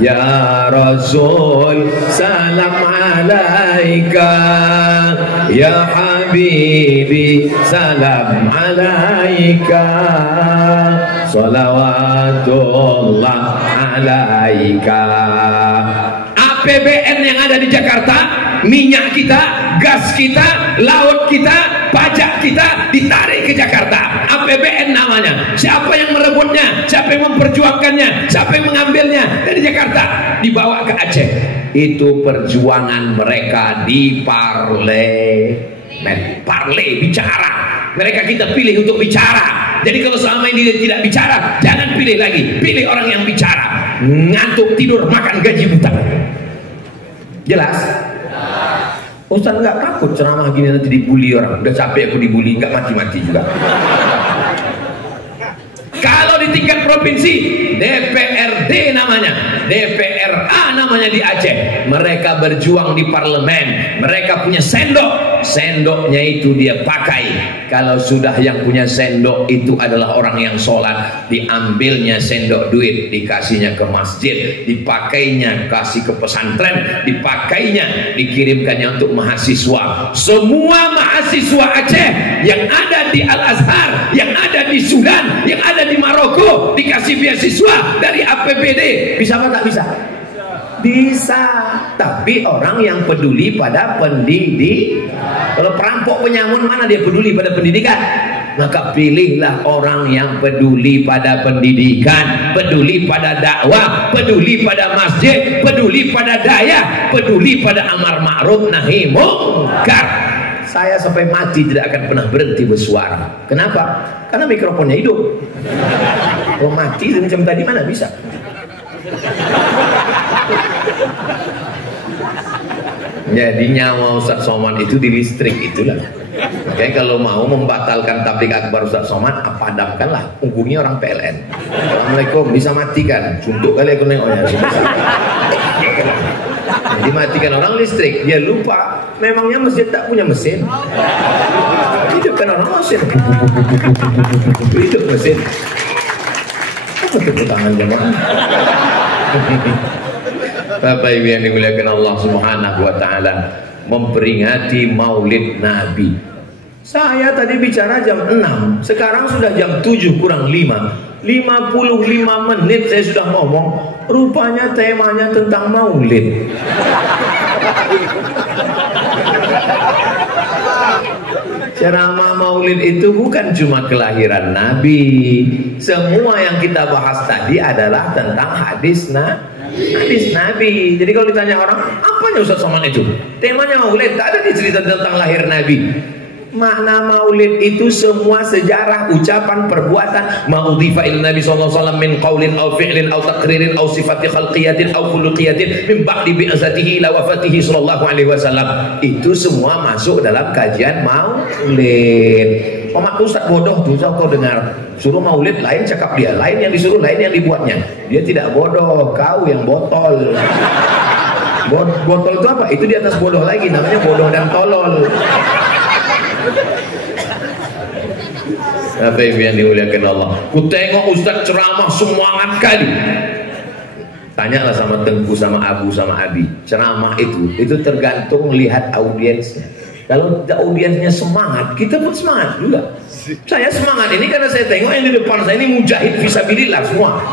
ya Rasul salam alaika, ya Habibi salam alaika, salawatullah alaika. APBN yang ada di Jakarta, minyak kita, gas kita, laut kita, pajak kita ditarik ke Jakarta. APBN namanya. Siapa yang merebutnya? Siapa yang memperjuangkannya? Siapa yang mengambilnya dari Jakarta? Dibawa ke Aceh. Itu perjuangan mereka di parlemen. Parle, bicara. Mereka kita pilih untuk bicara. Jadi kalau selama ini dia tidak bicara, jangan pilih lagi. Pilih orang yang bicara. Ngantuk, tidur, makan gaji buta. Jelas? Ustaz nggak takut ceramah gini nanti dibully orang. Udah capek aku dibully, nggak mati-mati juga. Kalau di tingkat provinsi, DPRD namanya, DPRA namanya di Aceh. Mereka berjuang di parlemen, mereka punya sendok, sendoknya itu dia pakai. Kalau sudah yang punya sendok itu adalah orang yang sholat, diambilnya sendok duit, dikasihnya ke masjid, dipakainya kasih ke pesantren, dipakainya dikirimkannya untuk mahasiswa. Semua mahasiswa Aceh yang ada di Al-Azhar, yang ada di Sudan, yang ada di Maroko dikasih beasiswa dari APBD. Bisa apa tak bisa? Bisa. Tapi orang yang peduli pada pendidik. Kalau perampok penyamun mana dia peduli pada pendidikan? Maka pilihlah orang yang peduli pada pendidikan, peduli pada dakwah, peduli pada masjid, peduli pada daya, peduli pada amar ma'ruf nahi munkar. Saya sampai mati tidak akan pernah berhenti bersuara. Kenapa? Karena mikrofonnya hidup. Kalau mati macam tadi mana bisa? Jadi nyawa Ustaz Somad itu di listrik itulah. Makanya kalau mau membatalkan tablik akbar Ustaz Somad, padamkanlah, hubungi orang PLN. Assalamualaikum, bisa matikan. Suntuk kali aku nengoknya. Dimatikan orang listrik, dia lupa memangnya masjid tak punya mesin. Hidupkan orang mesin. Hidup mesin. Apa tepuk tangan jemaah? Bapak Ibu yang dimuliakan Allah Subhanahu wa taala, memperingati Maulid Nabi. Saya tadi bicara jam 6, sekarang sudah jam 7 kurang 5. 55 menit saya sudah ngomong, rupanya temanya tentang Maulid. Ceramah Maulid itu bukan cuma kelahiran Nabi. Semua yang kita bahas tadi adalah tentang hadis Nabi. Jadi kalau ditanya orang, apanya Ustaz Somad itu? Temanya Maulid, tak ada cerita tentang lahir Nabi. Makna Maulid itu semua sejarah, ucapan, perbuatan, ma'udhifa ila Nabi sallallahu alaihi wasallam min qaulin aw fi'lin aw taqririn aw sifati khalqiyatin aw khuluqiyatin min ba'di bi'azatihi ila wafatihi sallallahu alaihi wasallam. Itu semua masuk dalam kajian Maulid. Mak Ustaz bodoh tuh, kau dengar suruh Maulid lain cakap dia, lain yang disuruh, lain yang dibuatnya. Dia tidak bodoh, kau yang botol. Botol itu apa? Itu di atas bodoh lagi, namanya bodoh dan tolol. Apa yang dimuliakan Allah? Ku tengok Ustaz ceramah semangat kali. Tanyalah sama Tengku, sama Abu, sama Abi. Ceramah itu tergantung lihat audiensnya. Kalau audiensnya semangat, kita pun semangat juga. Saya semangat ini karena saya tengok yang di depan saya ini mujahid fisabilillah semua.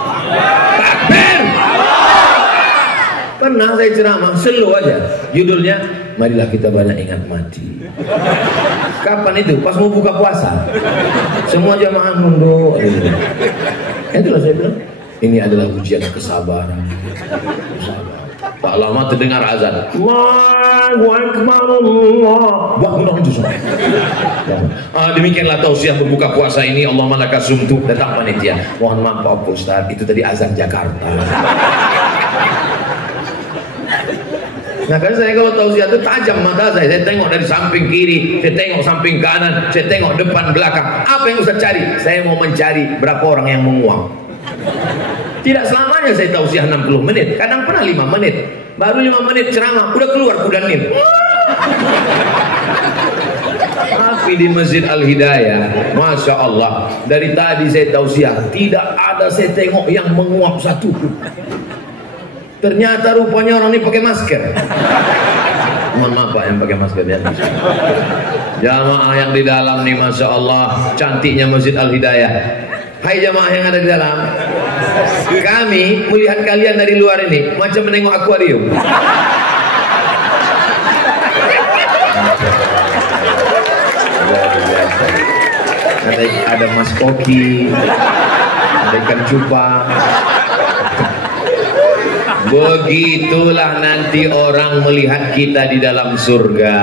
Takbir. Pernah saya ceramah slow aja, judulnya marilah kita banyak ingat mati. Kapan itu? Pas mau buka puasa. Semua jamaah nunduk. Itulah saya bilang, ini adalah ujian kesabaran. Tak lama terdengar azan. Allahu Akbar, Allah. Wah, itu semua. Demikianlah tausiah berbuka puasa ini. Allahumma laka sumtu. Datang panitia. Mohon maaf Pak Ustaz, itu tadi azan Jakarta. Nah kan saya kalau tausiah itu tajam mata saya tengok dari samping kiri, saya tengok samping kanan, saya tengok depan belakang. Apa yang Ustaz cari? Saya mau mencari berapa orang yang menguang. Tidak selamanya saya tausiah 60 menit, kadang pernah 5 menit. Baru 5 menit ceramah, udah keluar kuda nil. Tapi di Masjid Al-Hidayah, Masya Allah, dari tadi saya tausiah, tidak ada saya tengok yang menguap satu. Ternyata rupanya orang ini pakai masker. Mohon maaf Pak yang pakai masker ya. Jamaah yang di dalam nih, Masya Allah, cantiknya Masjid Al-Hidayah. Hai jamaah yang ada di dalam, kami melihat kalian dari luar ini macam menengok akuarium. Ada mas koki, ada ikan cupang. Begitulah nanti orang melihat kita di dalam surga.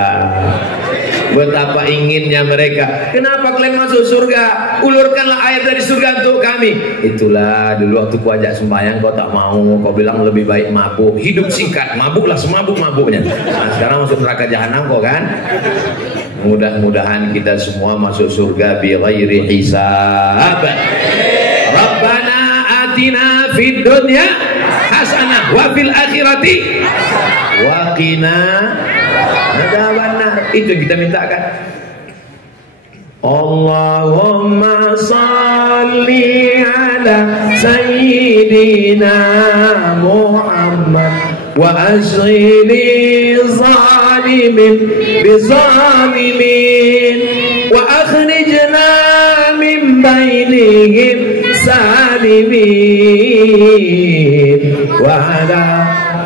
Betapa inginnya mereka. Kenapa kalian masuk surga? Ulurkanlah air dari surga untuk kami. Itulah dulu waktu ku ajak sembahyang kau tak mau. Kau bilang lebih baik mabuk. Hidup singkat, mabuklah semabuk-mabuknya. Nah sekarang masuk neraka jahanam kau kan. Mudah-mudahan kita semua masuk surga bi ghairi hisab. Rabbana atina fid dunya hasanah wa fil akhirati wa qina adzabannar. Itu yang kita mintakan. Allahumma salli ala sayyidina Muhammad wa ashghili zalimin bizalimin wa akhrijna min bainihim salimin wa ala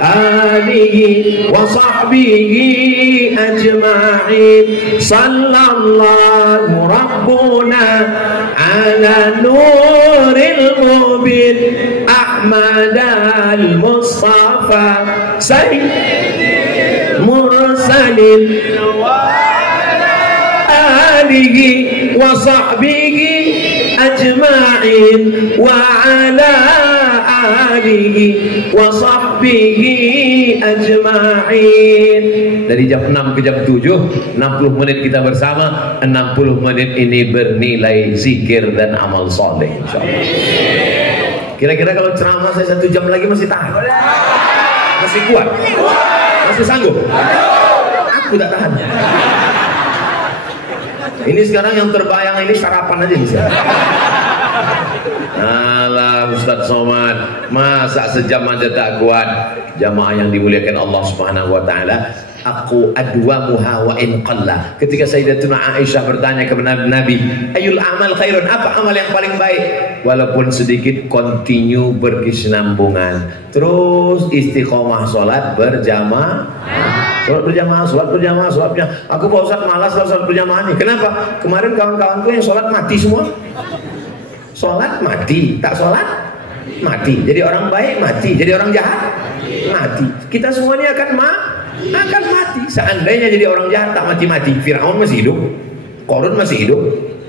alihi wa sahbihi ajma'in. Sallallahu rabbuna ala nuril mubin Ahmad al-Mustafa sayyid mursalin wa alihi wa sahbihi ajma'in wa ala alihi wa sahbihi ajma'in. Dari jam 6 ke jam 7, 60 menit kita bersama. 60 menit ini bernilai zikir dan amal soleh, insyaallah. Kira-kira kalau ceramah saya 1 jam lagi masih tahan? Masih kuat? Masih sanggup? Aku tak tahan. Ini sekarang yang terbayang ini sarapan aja nih. Alah Ustaz Somad, masa sejam aja tak kuat? Jamaah yang dimuliakan Allah Subhanahu wa taala, aku adwamuha wa in qalla. Ketika Sayyidatuna Aisyah bertanya kepada Nabi, ayul amal khairun, apa amal yang paling baik? Walaupun sedikit, continue berkesinambungan, terus istiqomah sholat berjamaah. Sholat berjamaah. Aku Pak Ustaz malas sholat berjamaah nih. Kenapa? Kemarin kawan-kawanku yang sholat mati semua. Sholat mati, tak sholat mati. Jadi orang baik mati, jadi orang jahat mati. Kita semuanya akan mati. Seandainya jadi orang jahat tak mati-mati, Firaun masih hidup, Qarun masih hidup,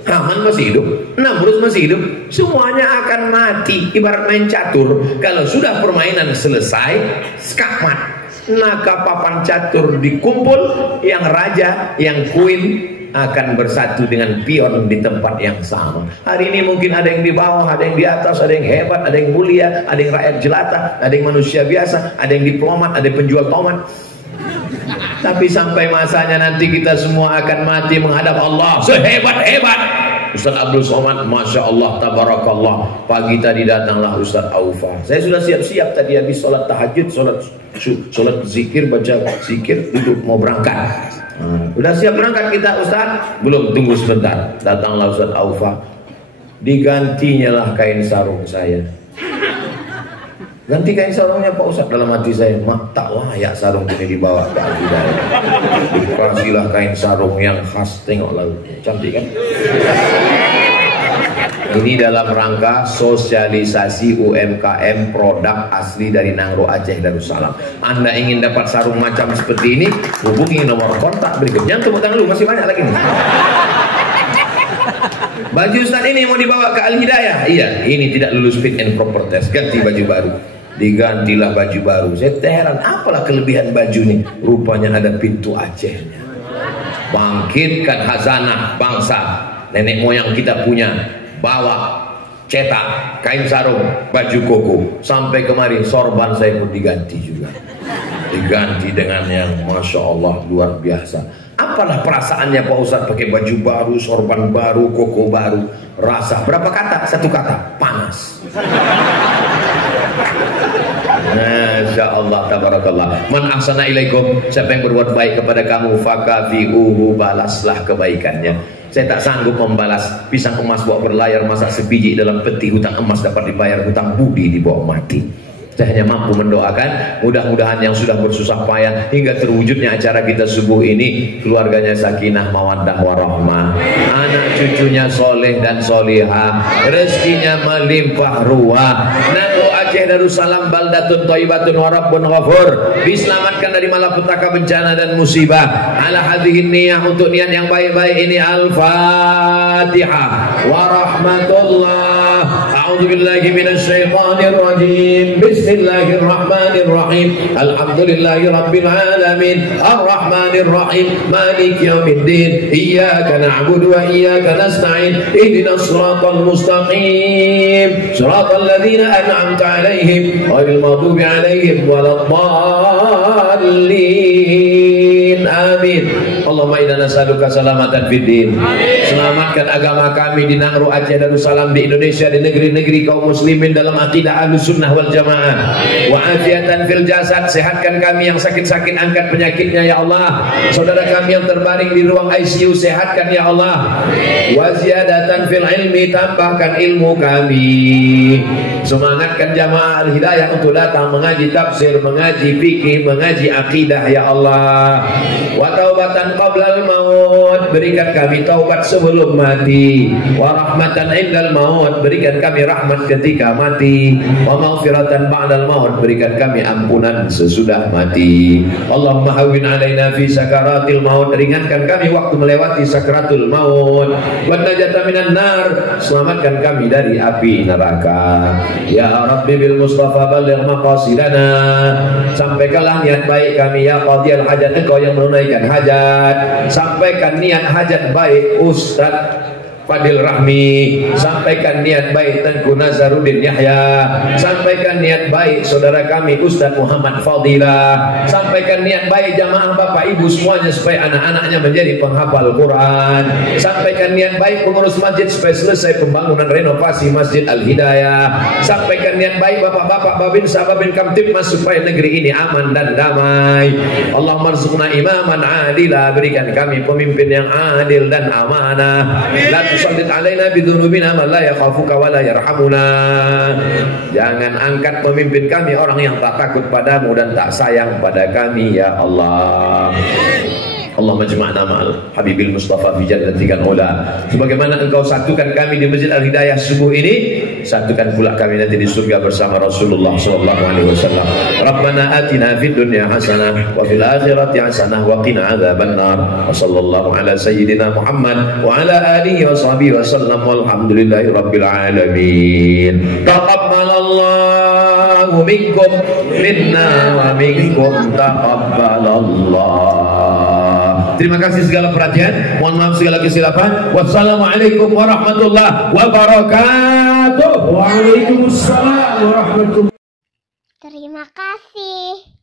Haman masih hidup, Namrud masih hidup, semuanya akan mati. Ibarat main catur, kalau sudah permainan selesai, skakmat. Maka papan catur dikumpul, yang raja, yang queen akan bersatu dengan pion di tempat yang sama. Hari ini mungkin ada yang di bawah, ada yang di atas, ada yang hebat, ada yang mulia, ada yang rakyat jelata, ada yang manusia biasa, ada yang diplomat, ada yang penjual tomat. Tapi sampai masanya nanti kita semua akan mati menghadap Allah sehebat-hebat. Ustaz Abdul Somad, Masya Allah, Tabarakallah. Pagi tadi datanglah Ustaz Aufa. Saya sudah siap-siap tadi habis sholat tahajud, sholat zikir, baca zikir, duduk mau berangkat. Udah siap berangkat kita Ustaz? Belum, tunggu sebentar. Datanglah Ustaz Aufa. Digantinya lah kain sarung saya. Ganti kain sarungnya Pak Ustaz. Dalam hati saya, mak tak layak sarung ini dibawa ke Al-Hidayah. Dikasihlah kain sarung yang khas, tengoklah, cantik kan? Ini dalam rangka sosialisasi UMKM produk asli dari Nangro Aceh Darussalam. Anda ingin dapat sarung macam seperti ini, hubungi nomor kontak berikut. Jangan tepuk tangan dulu, masih banyak lagi nih. Baju Ustaz ini mau dibawa ke Al-Hidayah. Iya, ini tidak lulus fit and proper test. Ganti baju baru. Digantilah baju baru. Saya heran, apalah kelebihan baju ini? Rupanya ada pintu Acehnya. Bangkitkan khazanah bangsa. Nenek moyang kita punya. Bawa, cetak, kain sarung, baju koko. Sampai kemarin sorban saya pun diganti juga. Diganti dengan yang Masya Allah luar biasa. Apalah perasaannya Pak Ustaz pakai baju baru, sorban baru, koko baru. Rasa berapa kata? 1 kata, panas. Masya Allah, tabarakallah. Man ahsana ilaikum, siapa yang berbuat baik kepada kamu, fakafi'uhu, balaslah kebaikannya. Saya tak sanggup membalas pisang emas bawa berlayar, masak sebiji dalam peti, hutang emas dapat dibayar, hutang budi dibawa mati. Saya hanya mampu mendoakan, mudah-mudahan yang sudah bersusah payah hingga terwujudnya acara kita subuh ini, keluarganya sakinah, mawaddah, warahmah, anak cucunya soleh dan solihah, rezekinya melimpah ruah. Nangro Aceh Darussalam baldatun thayyibatun wa rabbun ghafur, diselamatkan dari malapetaka, bencana dan musibah. Ala hadhihi niyah, untuk niat yang baik-baik ini. Al-Fatihah. Wa rahmatullah. A'udzu billahi minasy syaithanir rajim. Bismillahirrahmanirrahim. Alhamdulillahi rabbil alamin. Arrahmanir rahim. Maliki yaumiddin. Iyyaka na'budu wa iyyaka nasta'in. Ihdinas siratal mustaqim. Siratal ladzina an'amta 'alaihim ghairil maghdubi 'alaihim waladdallin. Amin. Allahumma inna nas'aluka salamatan fid din. Selamatkan agama kami di Nangro, Aceh, Darussalam, di Indonesia, di negeri-negeri kaum muslimin dalam akidah Ahlussunnah wal Jamaah. Wa afiatan fil jasad, sehatkan kami yang sakit-sakit, angkat penyakitnya ya Allah. Saudara kami yang terbaring di ruang ICU, sehatkan ya Allah. Wa ziyadatan fil ilmi, tambahkan ilmu kami. Semangatkan jamaah Al-Hidayah untuk datang mengaji tafsir, mengaji fikih, mengaji akidah ya Allah. Wa taubatan qablal maut, berikan kami taubat sebelum mati. Wa rahmatan indal maut, berikan kami rahmat ketika mati. Wa maghfiratan ba'dal maut, berikan kami ampunan sesudah mati. Allahumma hawwin alaina fi sakaratil maut, ringankan kami waktu melewati sakaratul maut. Wa najata minan nar, selamatkan kami dari api neraka. Ya Rabbi bil Mustafa balligh maqasidana, sampaikanlah niat baik kami ya qadiyal hajat, engkau yang menunaikan hajat. Sampaikan niat hajat baik Ustaz Fadil Rahmi, sampaikan niat baik Tengku Nazaruddin Yahya, sampaikan niat baik saudara kami Ustaz Muhammad Fadilah, sampaikan niat baik jamaah bapak ibu semuanya supaya anak-anaknya menjadi penghafal Quran, sampaikan niat baik pengurus masjid supaya selesai pembangunan renovasi Masjid Al-Hidayah, sampaikan niat baik bapak-bapak babinsa babin kamtibmas supaya negeri ini aman dan damai. Allahumma rzuqna imaman adila, berikan kami pemimpin yang adil dan amanah. Tusallit alaina bidhunubina man la yakhafuka wa la yarhamuna. Jangan angkat pemimpin kami orang yang tak takut padamu dan tak sayang pada kami ya Allah. Allahumma jama'na ma'al Habibil Mustafa fi jannatikal ula. Sebagaimana engkau satukan kami di Masjid Al-Hidayah subuh ini, satukan pula kami nanti di surga bersama Rasulullah sallallahu alaihi wasallam. Rabbana atina fid dunya hasanah wa fil akhirati hasanah wa qina adzabannar. Wa sallallahu ala sayyidina Muhammad wa ala alihi wa sahbihi wasallam walhamdulillahi rabbil alamin. Taqabbalallahu minkum minna wa minkum taqabbalallah. Terima kasih segala perhatian. Mohon maaf segala kesilapan. Wassalamualaikum warahmatullahi wabarakatuh. Waalaikumsalam warahmatullahi wabarakatuh. Terima kasih.